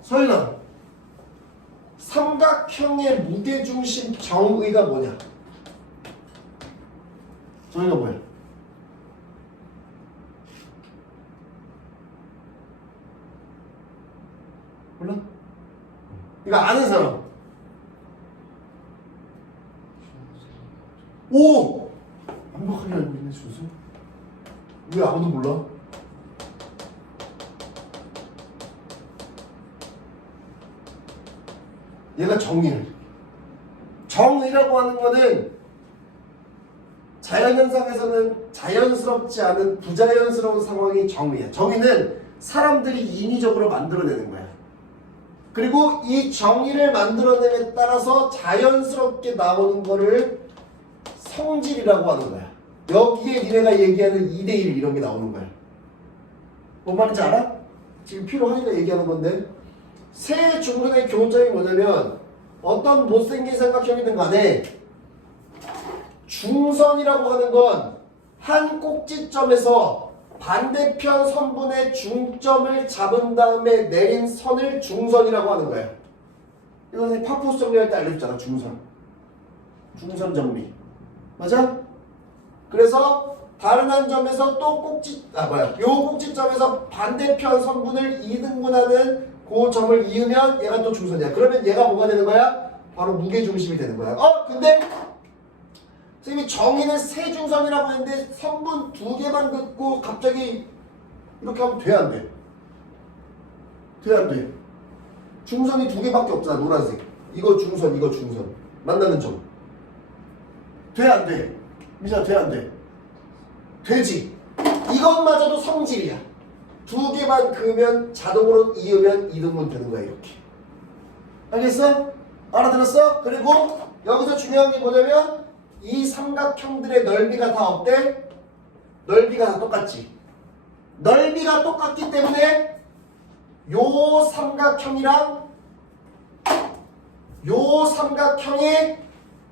서윤아, 삼각형의 무게중심 정의가 뭐냐? 정의가 뭐야? 몰라? 이거 아는 사람. 오! 완벽하게 알고 있네, 준수. 왜 아무도 몰라? 얘가 정의라고 하는 거는 자연현상에서는 자연스럽지 않은 부자연스러운 상황이 정의야. 정의는 사람들이 인위적으로 만들어내는 거야. 그리고 이 정의를 만들어냄에 따라서 자연스럽게 나오는 거를 성질이라고 하는 거야. 여기에 니네가 얘기하는 2대1 이런 게 나오는 거야. 뭔 말인지 알아? 지금 필요하니까 얘기하는 건데, 세 중근의 교점이 뭐냐면 어떤 못생긴 삼각형이든 간에 중선이라고 하는 건 한 꼭지점에서 반대편 선분의 중점을 잡은 다음에 내린 선을 중선이라고 하는 거예요. 이거는 파푸스 정리할 때 알려줬잖아. 중선 정리 맞아? 그래서 다른 한 점에서 또 요 꼭지점에서 반대편 선분을 2등분하는 그 점을 이으면 얘가 또 중선이야. 그러면 얘가 뭐가 되는 거야? 바로 무게중심이 되는 거야. 근데 선생님이 정의는 세중선이라고 했는데 선분 2개만 긋고 갑자기 이렇게 하면 돼, 안 돼? 돼, 안 돼? 중선이 2개밖에 없잖아. 노란색. 이거 중선, 이거 중선. 만나는 점. 돼, 안 돼? 미자, 돼, 안 돼? 되지. 이것마저도 성질이야. 2개만 그으면 자동으로 이으면 2등분 되는 거야. 이렇게. 알겠어? 알아들었어? 그리고 여기서 중요한 게 뭐냐면 이 삼각형들의 넓이가 다 어때? 넓이가 다 똑같지. 넓이가 똑같기 때문에 요 삼각형이랑 요 삼각형의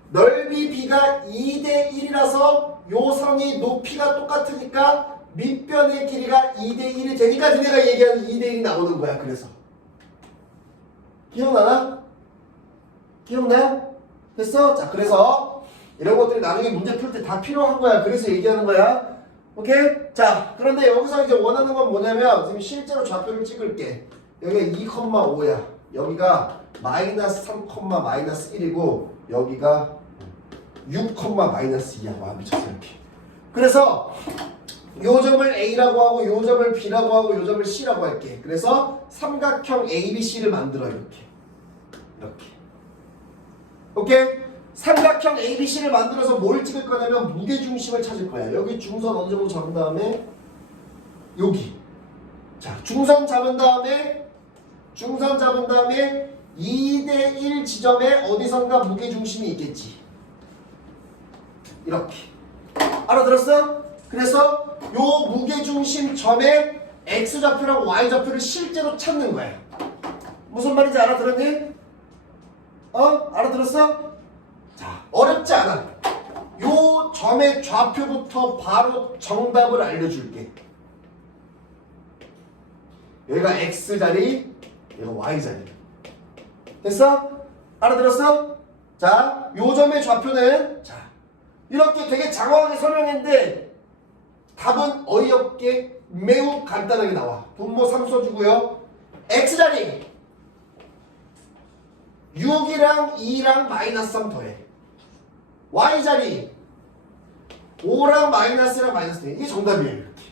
넓이 비가 2대1이라서 요 선이 높이가 똑같으니까 밑변의 길이가 2대1이 되니까 니네가 얘기하는 2대1이 나오는 거야. 그래서 기억나나? 기억나? 됐어? 자, 그래서 이런 것들이 나중에 문제 풀 때 다 필요한 거야. 그래서 얘기하는 거야. 오케이? 자, 그런데 여기서 이제 원하는 건 뭐냐면 지금 실제로 좌표를 찍을게. 여기가 2,5야. 여기가 마이너스 3, 마이너스 1이고 여기가 6, 마이너스 2야. 와, 미쳤어 이렇게. 그래서 요 점을 A라고 하고 요 점을 B라고 하고 요 점을 C라고 할게. 그래서 삼각형 ABC를 만들어 이렇게. 오케이? 삼각형 ABC를 만들어서 뭘 찍을 거냐면 무게중심을 찾을 거야. 여기 중선 어느 정도 잡은 다음에 여기. 자, 중선 잡은 다음에 2대1 지점에 어디선가 무게중심이 있겠지. 이렇게. 알아들었어? 그래서 요 무게중심 점에 X좌표랑 Y좌표를 실제로 찾는 거야. 무슨 말인지 알아들었니? 알아들었어? 자, 어렵지 않아. 요 점의 좌표부터 바로 정답을 알려줄게. 여기가 X자리, 여기가 Y자리. 됐어? 알아들었어? 자, 요 점의 좌표는 자 이렇게 되게 장황하게 설명했는데 답은 어이없게 매우 간단하게 나와. 분모 3 써주고요. X자리 6이랑 2랑 마이너스 3 더해. Y자리 5랑 마이너스랑 마이너스 4. 이게 정답이에요. 이렇게.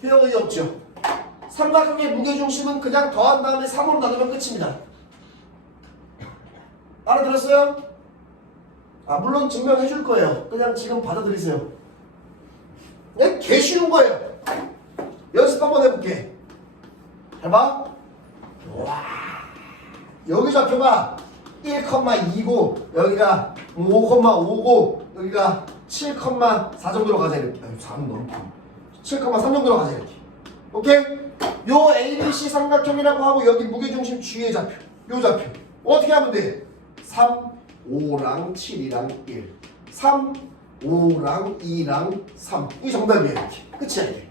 태형의 없죠. 삼각형의 무게중심은 그냥 더한 다음에 3으로 나누면 끝입니다. 알아들었어요? 물론 증명해 줄 거예요. 그냥 지금 받아들이세요. 그냥 개 쉬운 거예요. 연습 한번 해볼게. 해봐. 와. 여기 좌표가 1,2고 여기가 5,5고 여기가 7,4 정도로 가자 이렇게. 4는 너무 큰. 7,3 정도로 가자 이렇게. 오케이? 요 ABC 삼각형이라고 하고 여기 무게중심 G의 좌표. 요 좌표. 어떻게 하면 돼? 3, 5랑 7이랑 1. 3, 5랑 2랑 3. 이게 정답이에요 이렇게. 끝이야 이게.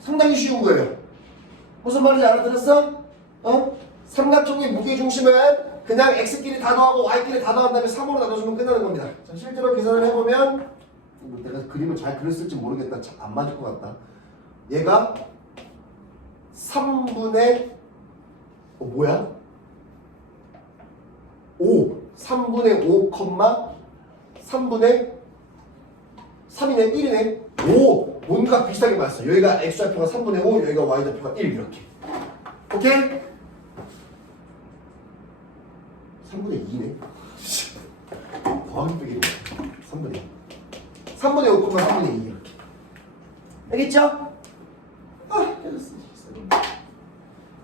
상당히 쉬운 거예요. 무슨 말인지 알아들었어? 삼각형의 무게중심은 그냥 x끼리 다 더하고 y끼리 다 더한 다음에 3으로 나눠주면 끝나는 겁니다. 자, 실제로 계산을 해보면 내가 그림을 잘 그렸을지 모르겠다. 잘 안 맞을 것 같다. 얘가 3분의 뭐야? 5 3분의 5, 3분의 3이네 1이네 5 뭔가 비슷하게 맞았어. 여기가 x좌표가 3분의 5 여기가 y좌표가 1 이렇게. 오케이? 3분의 2네 더하기 빼기 3분의 2 3분의 5, 3분의 2 이렇게. 알겠죠? 깨졌어.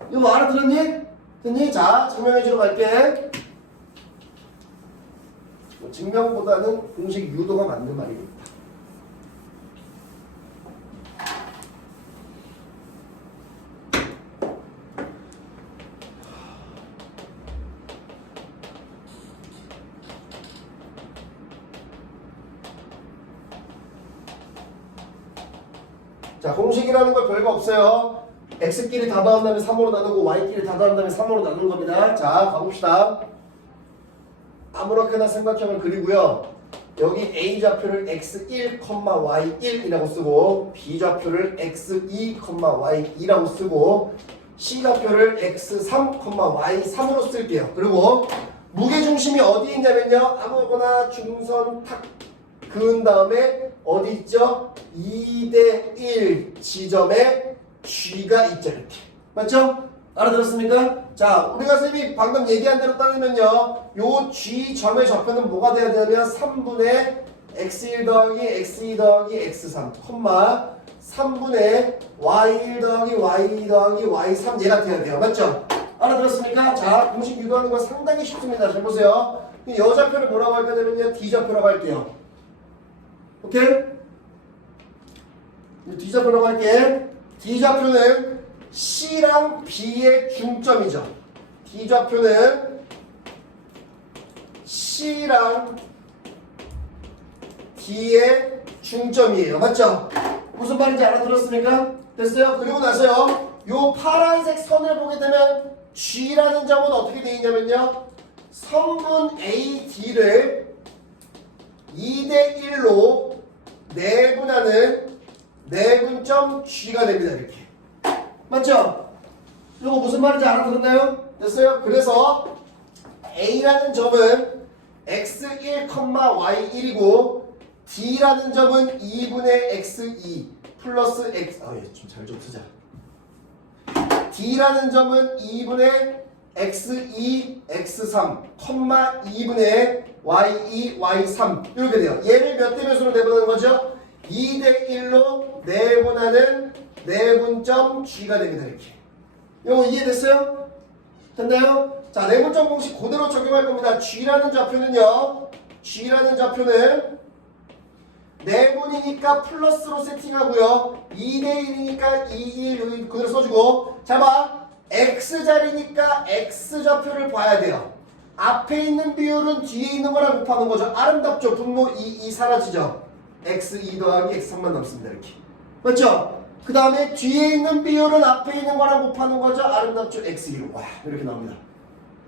이거 뭐 알아들었니? 됐니? 자, 증명해주러 갈게. 증명보다는 공식 유도가 맞는 말이겠다. 자, 공식이라는 거 별거 없어요. x끼리 다 더한 다음에 3으로 나누고 y끼리 다 더한 다음에 3으로 나누는 겁니다. 자, 가봅시다. 아무렇게나 삼각형을 그리고요. 여기 A좌표를 x1, y1이라고 쓰고 B좌표를 x2, y2라고 쓰고 C좌표를 x3, y3으로 쓸게요. 그리고 무게중심이 어디 있냐면요. 아무거나 중선 탁 그은 다음에 어디 있죠? 2대1 지점에 G가 있죠. 이렇게. 맞죠? 알아들었습니까? 자, 우리가 쌤이 방금 얘기한 대로 따르면요. 요 G점의 좌표는 뭐가 돼야 되냐면 3분의 x1 더하기 x2 더하기 x3, 3분의 y1 더하기 y2 더하기 y3 얘가 돼야 돼요. 맞죠? 알아들었습니까? 자, 공식 유도하는 건 상당히 쉽습니다. 잘 보세요. 이 여좌표를 뭐라고 할 거냐면요. D좌표라고 할게요. 오케이? D좌표라고 할게. D좌표는 C랑 B의 중점이죠. D좌표는 C랑 D의 중점이에요. 맞죠? 무슨 말인지 알아들었습니까? 됐어요? 그리고 나서요. 요 파란색 선을 보게 되면 G라는 점은 어떻게 되어 있냐면요. 성분 AD를 2대1로 내분하는 내분점 G가 됩니다. 이렇게. 맞죠? 이거 무슨 말인지 알아들었나요? 됐어요? 그래서 A라는 점은 x1, y1이고 D라는 점은 2분의 x2 플러스 x 좀 잘 좀 쓰자. D라는 점은 2분의 x2, x3, 2분의 y2, y3 이렇게 돼요. 얘를 몇 대 몇으로 내분하는 거죠? 2대1로 내분하는 내분점 G가 됩니다. 이렇게. 이거 이해됐어요? 됐나요? 자, 내분점 공식 그대로 적용할 겁니다. G라는 좌표는요. G라는 좌표는 내분이니까 플러스로 세팅하고요. 2대1이니까 2, 1 여기 그대로 써주고. 자, 봐. X자리니까 X좌표를 봐야 돼요. 앞에 있는 비율은 뒤에 있는 거랑 곱하는 거죠. 아름답죠? 분모 2 사라지죠? X2 더하기 X3만 남습니다. 이렇게. 맞죠? 그 다음에 뒤에 있는 비율은 앞에 있는 거랑 곱하는 거죠. 아름답죠? X2로. 와, 이렇게 나옵니다.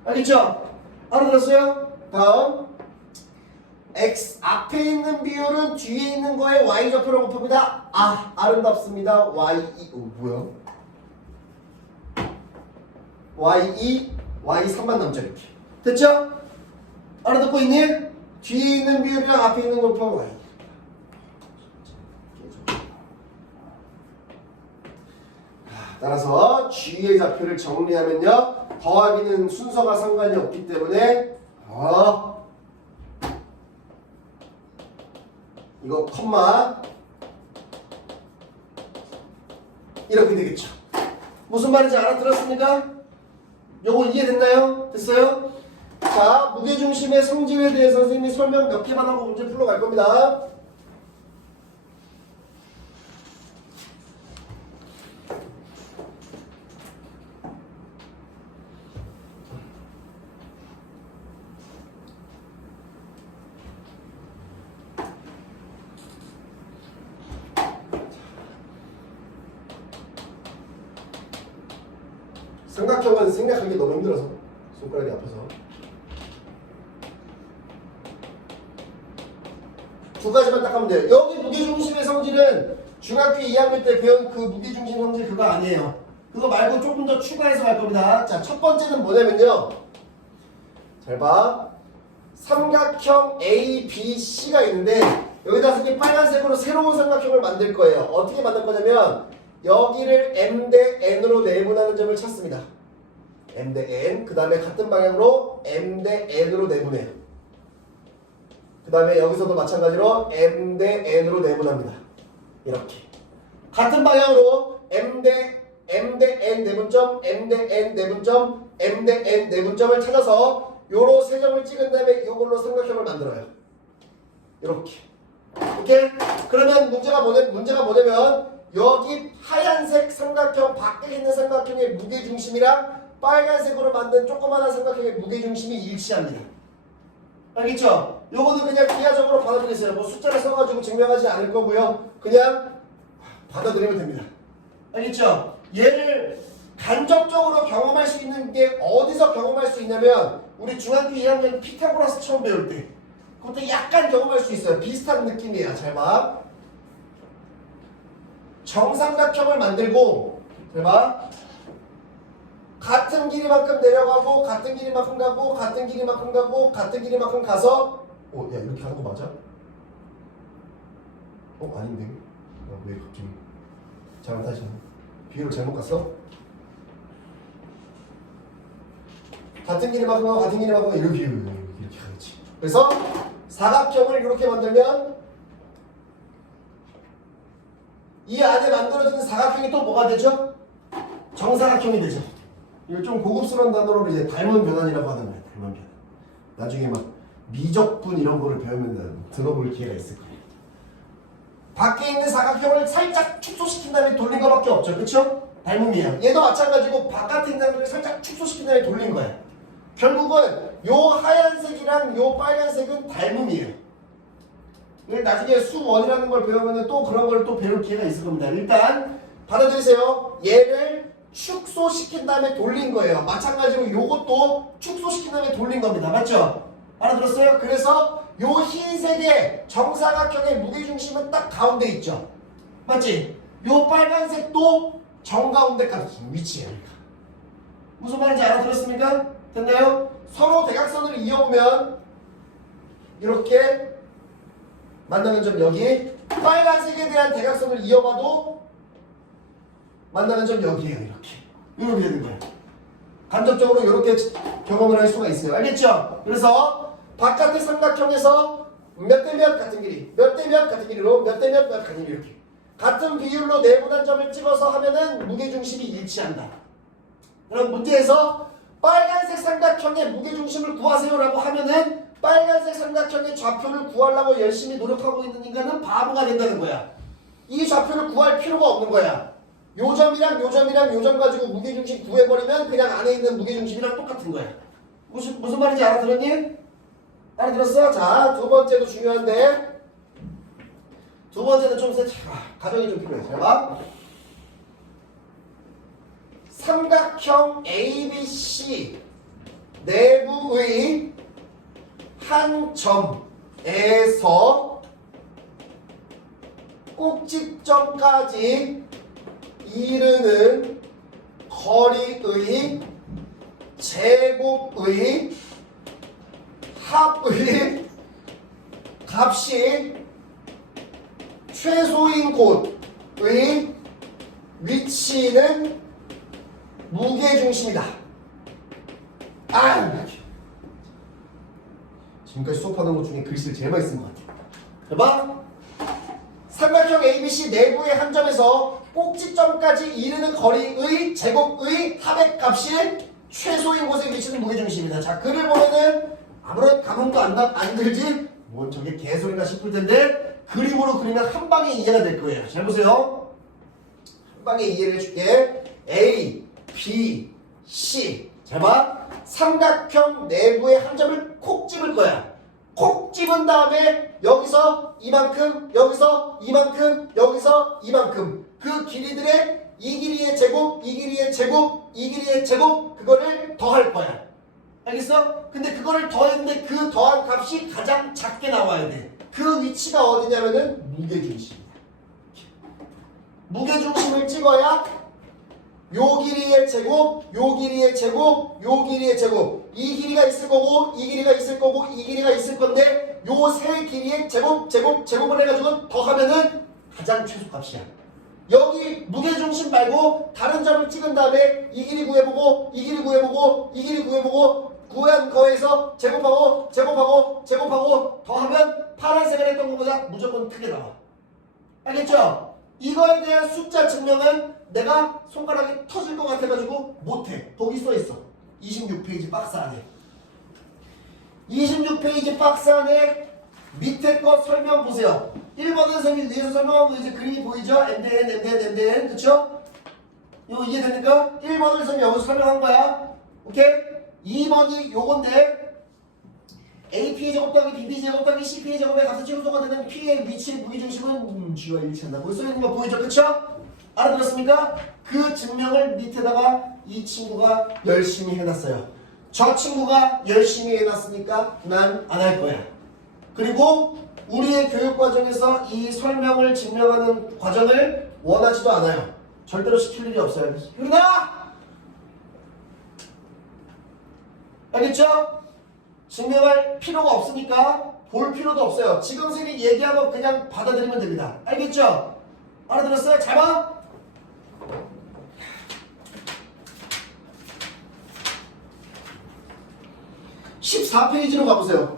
알겠죠? 알아들었어요? 다음. X 앞에 있는 비율은 뒤에 있는 거에 Y좌표로 곱합니다. 아름답습니다. Y2. 뭐야? Y2, Y3만 남죠. 이렇게. 됐죠? 알아듣고 있니? 뒤에 있는 비율이랑 앞에 있는 걸 곱하면 Y. 따라서 G의 좌표를 정리하면요. 더하기는 순서가 상관이 없기 때문에 이거 컴마 이렇게 되겠죠. 무슨 말인지 알아들었습니까? 요거 이해됐나요? 됐어요? 자, 무게중심의 성질에 대해서 선생님이 설명 몇 개만 하고 문제 풀러갈 겁니다. 삼각형은 생각하기 너무 힘들어서 손가락이 아파서 두 가지만 딱 하면 돼요. 여기 무게중심의 성질은 중학교 2학년 때 배운 그 무게중심 성질 그거 아니에요. 그거 말고 조금 더 추가해서 갈 겁니다. 자, 첫 번째는 뭐냐면요. 잘 봐. 삼각형 A, B, C가 있는데 여기다 선생님 빨간색으로 새로운 삼각형을 만들 거예요. 어떻게 만들 거냐면 여기를 M 대 N으로 내분하는 점을 찾습니다. M 대 N. 그 다음에 같은 방향으로 M 대 N으로 내분해요. 그 다음에 여기서도 마찬가지로 M 대 N으로 내분합니다. 이렇게. 같은 방향으로 M 대 N 내분점, M 대 N 내분점, M 대 N 내분점을 찾아서 요로 세 점을 찍은 다음에 요걸로 삼각형을 만들어요. 이렇게. 오케이? 그러면 문제가 뭐냐면 여기 하얀색 삼각형 밖에 있는 삼각형의 무게중심이랑 빨간색으로 만든 조그마한 삼각형의 무게중심이 일치합니다. 알겠죠? 요거는 그냥 기하적으로 받아들이세요. 뭐 숫자를 써가지고 증명하지 않을 거고요. 그냥 받아들이면 됩니다. 알겠죠? 얘를 간접적으로 경험할 수 있는 게 어디서 경험할 수 있냐면 우리 중학교 2학년 피타고라스 처음 배울 때 그것도 약간 경험할 수 있어요. 비슷한 느낌이에요. 잘 봐. 정삼각형을 만들고 잘 봐. 같은 길이만큼 내려가고 같은 길이만큼 가고 같은 길이만큼 가고 같은 길이만큼 가서 야 이렇게 하는 거 맞아? 아닌데 왜 갑자기 잠깐 다시 비율을 잘못 갔어? 같은 길이만큼 하고 같은 길이만큼 하고 이렇게 하겠지. 그래서 사각형을 이렇게 만들면 이 안에 만들어지는 사각형이 또 뭐가 되죠? 정사각형이 되죠. 이거 좀 고급스러운 단어로 이제 닮은 변환이라고 하는 거예요. 닮은 변환. 나중에 막 미적분 이런 거를 배우면 들어볼 기회가 있을 거예요. 밖에 있는 사각형을 살짝 축소시킨 다음에 돌린 거밖에 없죠. 그쵸? 닮음이에요. 얘도 마찬가지고 바깥에 있는 사각형을 살짝 축소시킨 다음에 돌린 거예요. 결국은 요 하얀색이랑 요 빨간색은 닮음이에요. 나중에 수원이라는 걸 배우면 또 그런 걸 또 배울 기회가 있을 겁니다. 일단 받아들이세요. 얘를 축소시킨 다음에 돌린 거예요. 마찬가지로 요것도 축소시킨 다음에 돌린 겁니다. 맞죠? 알아들었어요? 그래서 요 흰색의 정사각형의 무게중심은 딱 가운데 있죠. 맞지? 요 빨간색도 정가운데까지 위치해요. 무슨 말인지 알아들었습니까? 됐나요? 서로 대각선을 이어보면 이렇게 만나는 점 여기, 빨간색에 대한 대각선을 이어봐도 만나는 점 여기에요. 이렇게 되는 거예요. 간접적으로 이렇게 경험을 할 수가 있어요. 알겠죠? 그래서 바깥의 삼각형에서 몇 대 몇 같은 길이, 몇 대 몇 같은 길이로, 몇 대 몇 같은 길이 이렇게 같은 비율로 내분한 점을 찍어서 하면은 무게중심이 일치한다. 그럼 문제에서 빨간색 삼각형의 무게중심을 구하세요라고 하면은 빨간색 삼각형의 좌표를 구하려고 열심히 노력하고 있는 인간은 바보가 된다는 거야. 이 좌표를 구할 필요가 없는 거야. 요 점이랑 요 점이랑 요 점 가지고 무게중심 구해버리면 그냥 안에 있는 무게중심이랑 똑같은 거야. 무슨 말인지 알아들었니? 알아들었어? 자, 두 번째도 중요한데 두 번째는 좀 가정이 좀 필요해. 잘 봐. 삼각형 ABC 내부의 한 점에서 꼭지점까지 이르는 거리의 제곱의 합의 값이 최소인 곳의 위치는 무게중심이다. 지금까지 수업하는 것 중에 글씨를 제일 많이 쓴 것 같아. 해봐. 삼각형 ABC 내부의 한 점에서 꼭지점까지 이르는 거리의 제곱의 합의 값이 최소인 곳에 위치는 무게중심이다. 자, 글을 보면은 아무런 감흥도 안 들지? 뭔 저게 개소리나 싶을 텐데 그림으로 그리면 한 방에 이해가 될 거예요. 잘 보세요. 한 방에 이해를 해줄게. A, B, C. 잘 봐. 삼각형 내부의 한 점을 콕 집을 거야. 콕 집은 다음에 여기서 이만큼, 여기서 이만큼, 여기서 이만큼. 그 길이들의 이 길이의 제곱, 이 길이의 제곱, 이 길이의 제곱 그거를 더할 거야. 알겠어? 근데 그거를 더했는데 그 더한 값이 가장 작게 나와야 돼. 그 위치가 어디냐면은 무게중심. 무게중심을 찍어야 요 길이의 제곱, 요 길이의 제곱, 요 길이의 제곱. 이 길이가 있을 거고, 이 길이가 있을 거고, 이 길이가 있을 건데 요 세 길이의 제곱을 해가지고 더하면은 가장 최소값이야. 여기 무게중심 말고 다른 점을 찍은 다음에 이 길이 구해보고, 이 길이 구해보고, 이 길이 구해보고 구한 거에서 제곱하고 더하면 파란색을 했던 것보다 무조건 크게 나와. 알겠죠? 이거에 대한 숫자 증명은 내가 손가락이 터질 것 같아가지고 못해. 거기 써있어. 26페이지 박스 안에. 26페이지 박스 안에 밑에 거 설명 보세요. 1번은 선생님이 위에서 설명한 거 이제 그림이 보이죠? MDN 그쵸? 이거 이해됩니까? 1번을 선생님이 여기서 설명한 거야. 오케이? 2번이 요건데 AP의 제곱 더하기 BP의 제곱 더하기 CP의 제곱의 값의 최소가 되는 P의 위치의 무게중심은 G와 일치한다. 벌써 있는 거 보이죠? 그쵸? 알아들었습니까? 그 증명을 밑에다가 이 친구가 열심히 해놨어요. 저 친구가 열심히 해놨으니까 난 안 할 거야. 그리고 우리의 교육 과정에서 이 설명을 증명하는 과정을 원하지도 않아요. 절대로 시킬 일이 없어요. 유리나! 알겠죠? 증명할 필요가 없으니까 볼 필요도 없어요. 지금 선생님이 얘기한 거 그냥 받아들이면 됩니다. 알겠죠? 알아들었어요? 잘 봐! (14페이지로) 가보세요.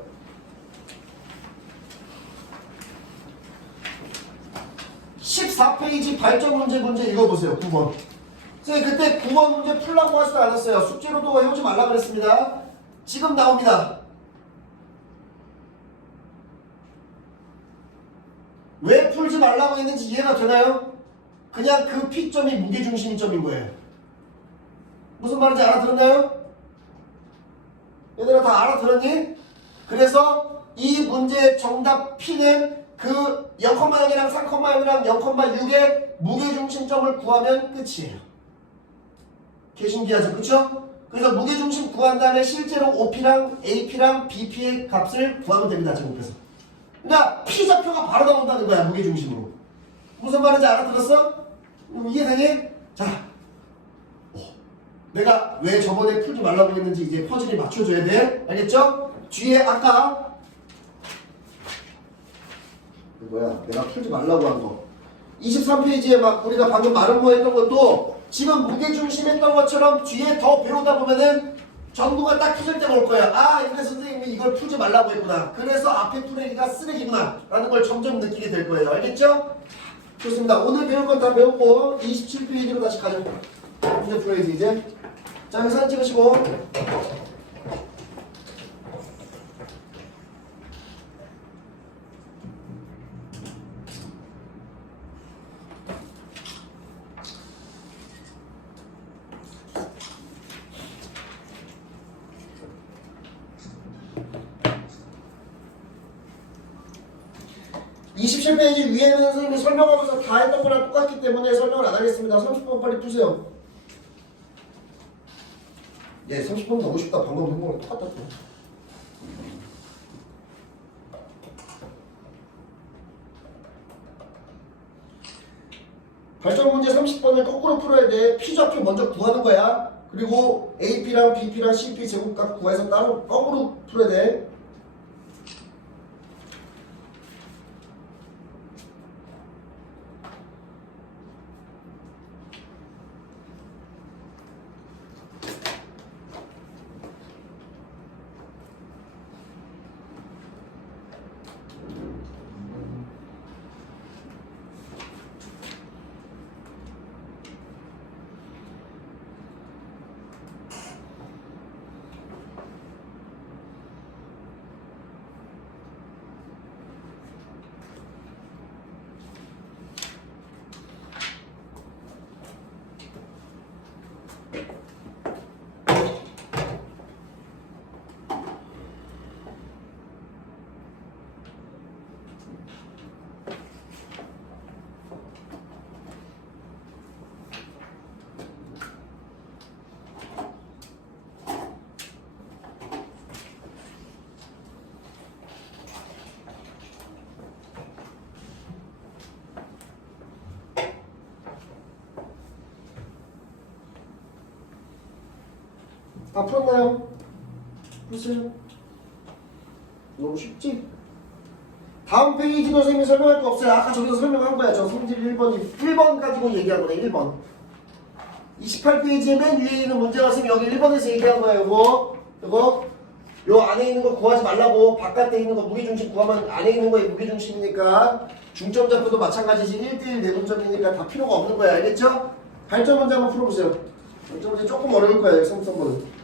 14페이지 발전 문제 읽어보세요. 9번. 선생님 그때 9번 문제 풀라고 하지도 않았어요. 숙제로도 해오지 말라 그랬습니다. 지금 나옵니다. 왜 풀지 말라고 했는지 이해가 되나요? 그냥 그 P점이 무게중심점인 거예요. 무슨 말인지 알아들었나요? 얘들아 다 알아들었니? 그래서 이 문제의 정답 P는 그 0,0이랑 3,0이랑 0,6의 무게중심점을 구하면 끝이에요. 개신기하죠? 그쵸? 그래서 무게중심 구한 다음에 실제로 OP랑 AP랑 BP의 값을 구하면 됩니다. 제곱해서. 그러니까 P좌표가 바로 나온다는 거야. 무게중심으로. 무슨 말인지 알아들었어? 이해되니? 자, 내가 왜 저번에 풀지 말라고 했는지 이제 퍼즐이 맞춰줘야 돼. 알겠죠? 뒤에 아까 뭐야 내가 풀지 말라고 한 거 23페이지에 막 우리가 방금 마름모 했던 것도 지금 무게중심 했던 것처럼 뒤에 더 배우다 보면은 전부가 딱 터질 때가 올 거야. 아 이래 선생님이 이걸 풀지 말라고 했구나. 그래서 앞에 풀기가 쓰레기구나 라는 걸 점점 느끼게 될 거예요. 알겠죠? 좋습니다. 오늘 배울 건 다 배웠고 27페이지로 다시 가죠. 문제 풀어야지 이제. 자 여기 사진 찍으시고 27페이지 위에는 선생님이 설명하면서 다 했던 거랑 똑같기 때문에 설명을 안 하겠습니다. 30번 빨리 푸세요. 예, 30번 가고 싶다. 방금 한 거랑 똑같다. 발전 문제 30번을 거꾸로 풀어야 돼. P좌표 먼저 구하는 거야. 그리고 AP랑 BP랑 CP 제곱값 구해서 따로 거꾸로 풀어야 돼. 다 풀었나요? 풀었어요? 너무 쉽지? 다음 페이지도 선생님이 설명할 거 없어요. 아까 저기서 설명한 거야. 저 성질 1번이 1번 가지고 얘기한 거네. 1번 28페이지에 맨 위에 있는 문제가 선생님 여기 1번에서 얘기한 거예요. 요거 요 안에 있는 거 구하지 말라고. 바깥에 있는 거 무게중심 구하면 안에 있는 거에 무게중심이니까 중점 잡혀도 마찬가지지. 1대1 내분점이니까 다 필요가 없는 거야. 알겠죠? 발전 문제 한번 풀어보세요. 발전 문제 조금 어려울 거예요. 3번은.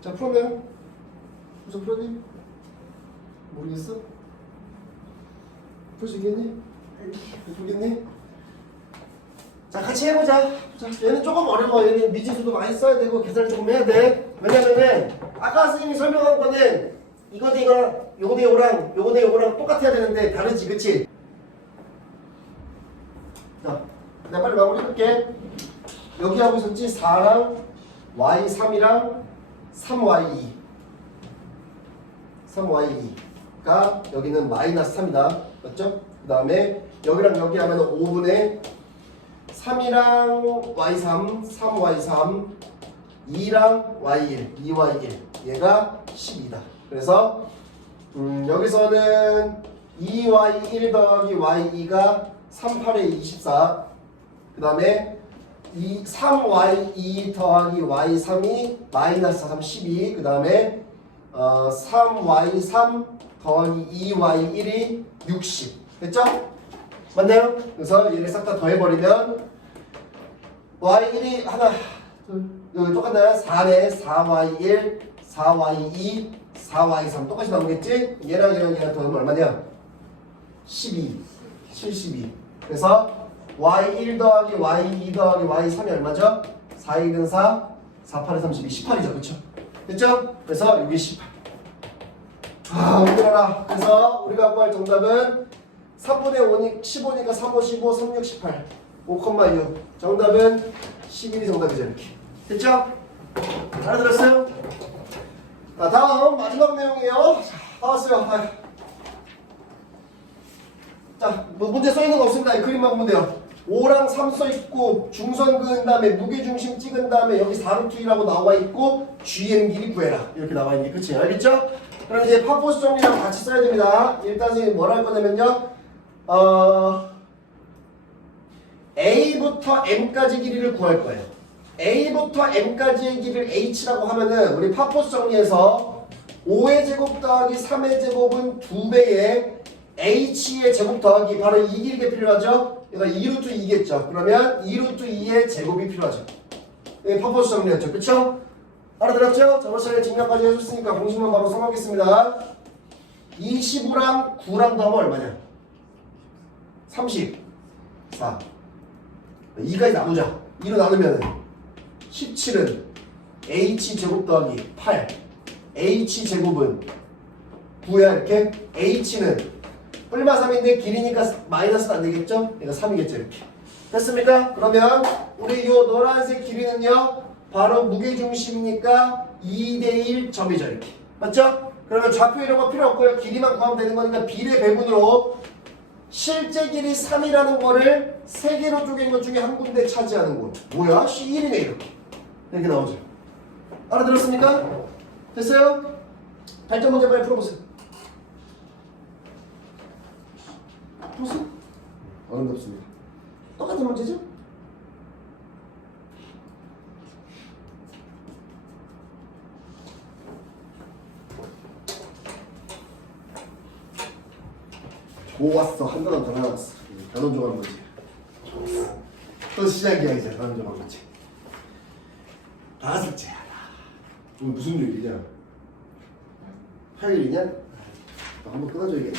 자, 풀었나요? 벌써 풀었니? 모르겠어? 풀 수 있겠니? 풀겠니? 자, 같이 해보자. 자, 얘는 조금 어려워. 얘는 미지수도 많이 써야 되고 계산을 조금 해야 돼. 왜냐면은 아까 선생님이 설명한 거는 이거 대 이거랑 요거 대 요거랑 요거 대 요거랑 똑같아야 되는데 다르지, 그치? 자, 내가 빨리 마무리 할게. 여기 하고 있었지? 4랑 y3이랑 3y2 3y2가 여기는 마이너스 3이다. 맞죠? 그 다음에 여기랑 여기 하면 5분의 3이랑 y3 3y3 2랑 y1 2y1 얘가 12다. 그래서 여기서는 2y1 더하기 y2가 3, 8에 24. 그 다음에 3y2 더하기 y3이 마이너스 3, 12. 그 다음에 3y3 더하기 2y1이 60. 됐죠? 맞나요? 그래서 얘를 싹 다 더해버리면 y1이 하나, 둘, 여기 똑같나요? 4네. 4y1, 4y2, 4y3 똑같이 나오겠지? 얘랑 더하면 얼마냐? 12, 72. 그래서 y1 더하기 y2 더하기 y3이 얼마죠? 4, 2는 4, 4, 8에 32, 18이죠. 그쵸? 됐죠? 그래서 여기 18. 웃겨라. 그래서 우리가 구할 정답은 3분의 5니 15니까 3, 5, 15, 3, 6, 18 5,6 정답은 11이 정답이죠. 이렇게 됐죠? 알아들었어요? 자, 다음 마지막 내용이에요. 자, 나왔어요. 자, 뭐 문제 써있는 거 없습니다. 이 그림만 보면 돼요. 5랑 3 써있고 중선 그은 다음에 무게중심 찍은 다음에 여기 4루트1라고 나와있고 GM 길이 구해라 이렇게 나와있니 그치? 알겠죠? 그럼 이제 파포스 정리랑 같이 써야 됩니다. 일단 선생님이 뭘 할 거냐면요 A부터 M까지 길이를 구할 거예요. A부터 M까지의 길이를 H라고 하면은 우리 파포스 정리에서 5의 제곱 더하기 3의 제곱은 2배의 H의 제곱 더하기 바로 이 길이가 필요하죠? 그러니까 2루트 2겠죠. 그러면 2루트 2의 제곱이 필요하죠. 이게 파포스 정리였죠. 그쵸? 알아들었죠? 저번 시간에 증명까지 해줬으니까 공식만 바로 써먹겠습니다. 25랑 9랑 더하면 얼마냐? 34. 2까지 나누자. 2로 나누면 17은 H제곱 더하기 8 H제곱은 9야 이렇게. H는 뿔마 3인데 길이니까 마이너스는 안 되겠죠? 그러니까 3이겠죠 이렇게. 됐습니까? 그러면 우리 요 노란색 길이는요 바로 무게중심이니까 2대1 점이죠 이렇게. 맞죠? 그러면 좌표 이런 거 필요 없고요. 길이만 구하면 되는 거니까 비례 배분으로 실제 길이 3이라는 거를 3개로 쪼갠 것 중에 한 군데 차지하는 곳. 뭐야? C1이네 이렇게. 이렇게 나오죠. 알아들었습니까? 됐어요? 발전 문제 빨리 풀어보세요. 풀었어? 어렵습니다. 똑같은 문제죠? 좋았어. 한 단원 더 나왔어. 단원 조각 문제. 좋았어. 또 시작이야 이제 단원 조각 문제. 다섯째야. 오늘 무슨 요일이냐? 화요일이냐? 한번 끊어줘야겠네.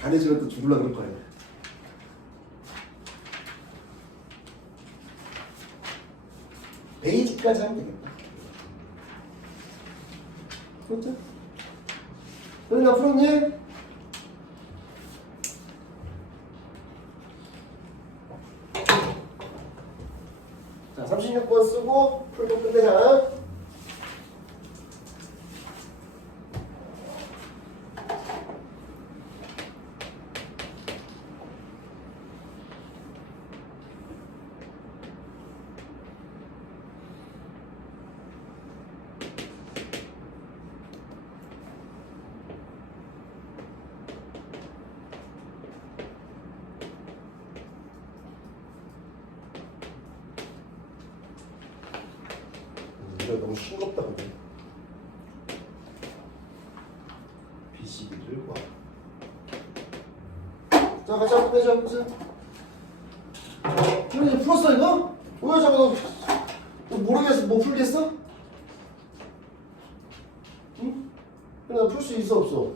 간해지면 또 죽을라 그럴 거야. 베이직까지 하면 되겠다. 그렇죠? 너네 나 풀었니? 자, 36번 쓰고 풀고 끝내자. 너무 싱겁다 근데. BCB를 구하. 자, 같이 한번 빼자. 보세요. 이제 풀었어 이거? 왜 자꾸 너 모르겠어? 못 풀겠어? 응? 그래 풀 수 있어 없어?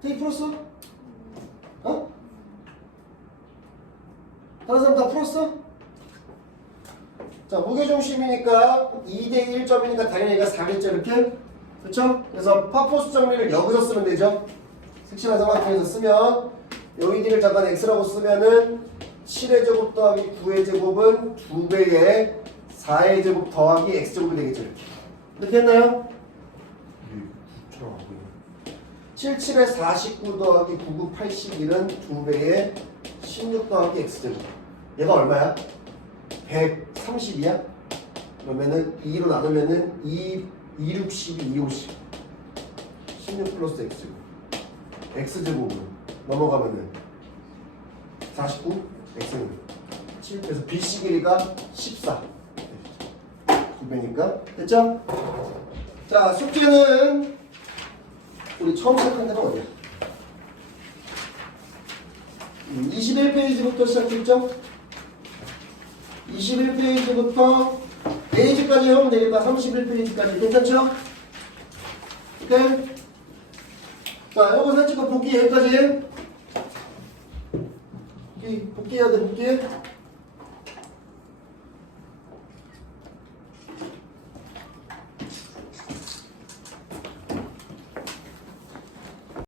되게 풀었어? 어? 다른 사람 다 풀었어? 자, 무게중심이니까 2대1 점이니까 당연히 얘가 4겠죠 이렇게? 그렇죠? 그래서 파포스 정리를 여기서 쓰면 되죠. 색칠한 삼각형에서 쓰면 여기를 잠깐 x라고 쓰면은 7의 제곱 더하기 9의 제곱은 2배의 4의 제곱 더하기 x제곱이 되겠죠 이렇게. 이렇게 했나요? 7, 7의 49 더하기 9, 9, 81은 2배의 16 더하기 x제곱. 얘가 얼마야? 130이야? 그러면은 2로 나누면은 2, 6, 12, 2, 50 16 플러스 x제곱. x제곱으로 넘어가면은 49, x는 7. 그래서 BC 길이가 14 2배니까 됐죠? 자, 숙제는 우리 처음 시작한 데는 어디야? 21페이지부터 시작했죠? 21페이지부터 페이지까지 하면 되겠다. 31페이지까지 괜찮죠? 오케이? 자, 요거 살짝 복귀 여기까지. 복귀해야 돼, 복귀.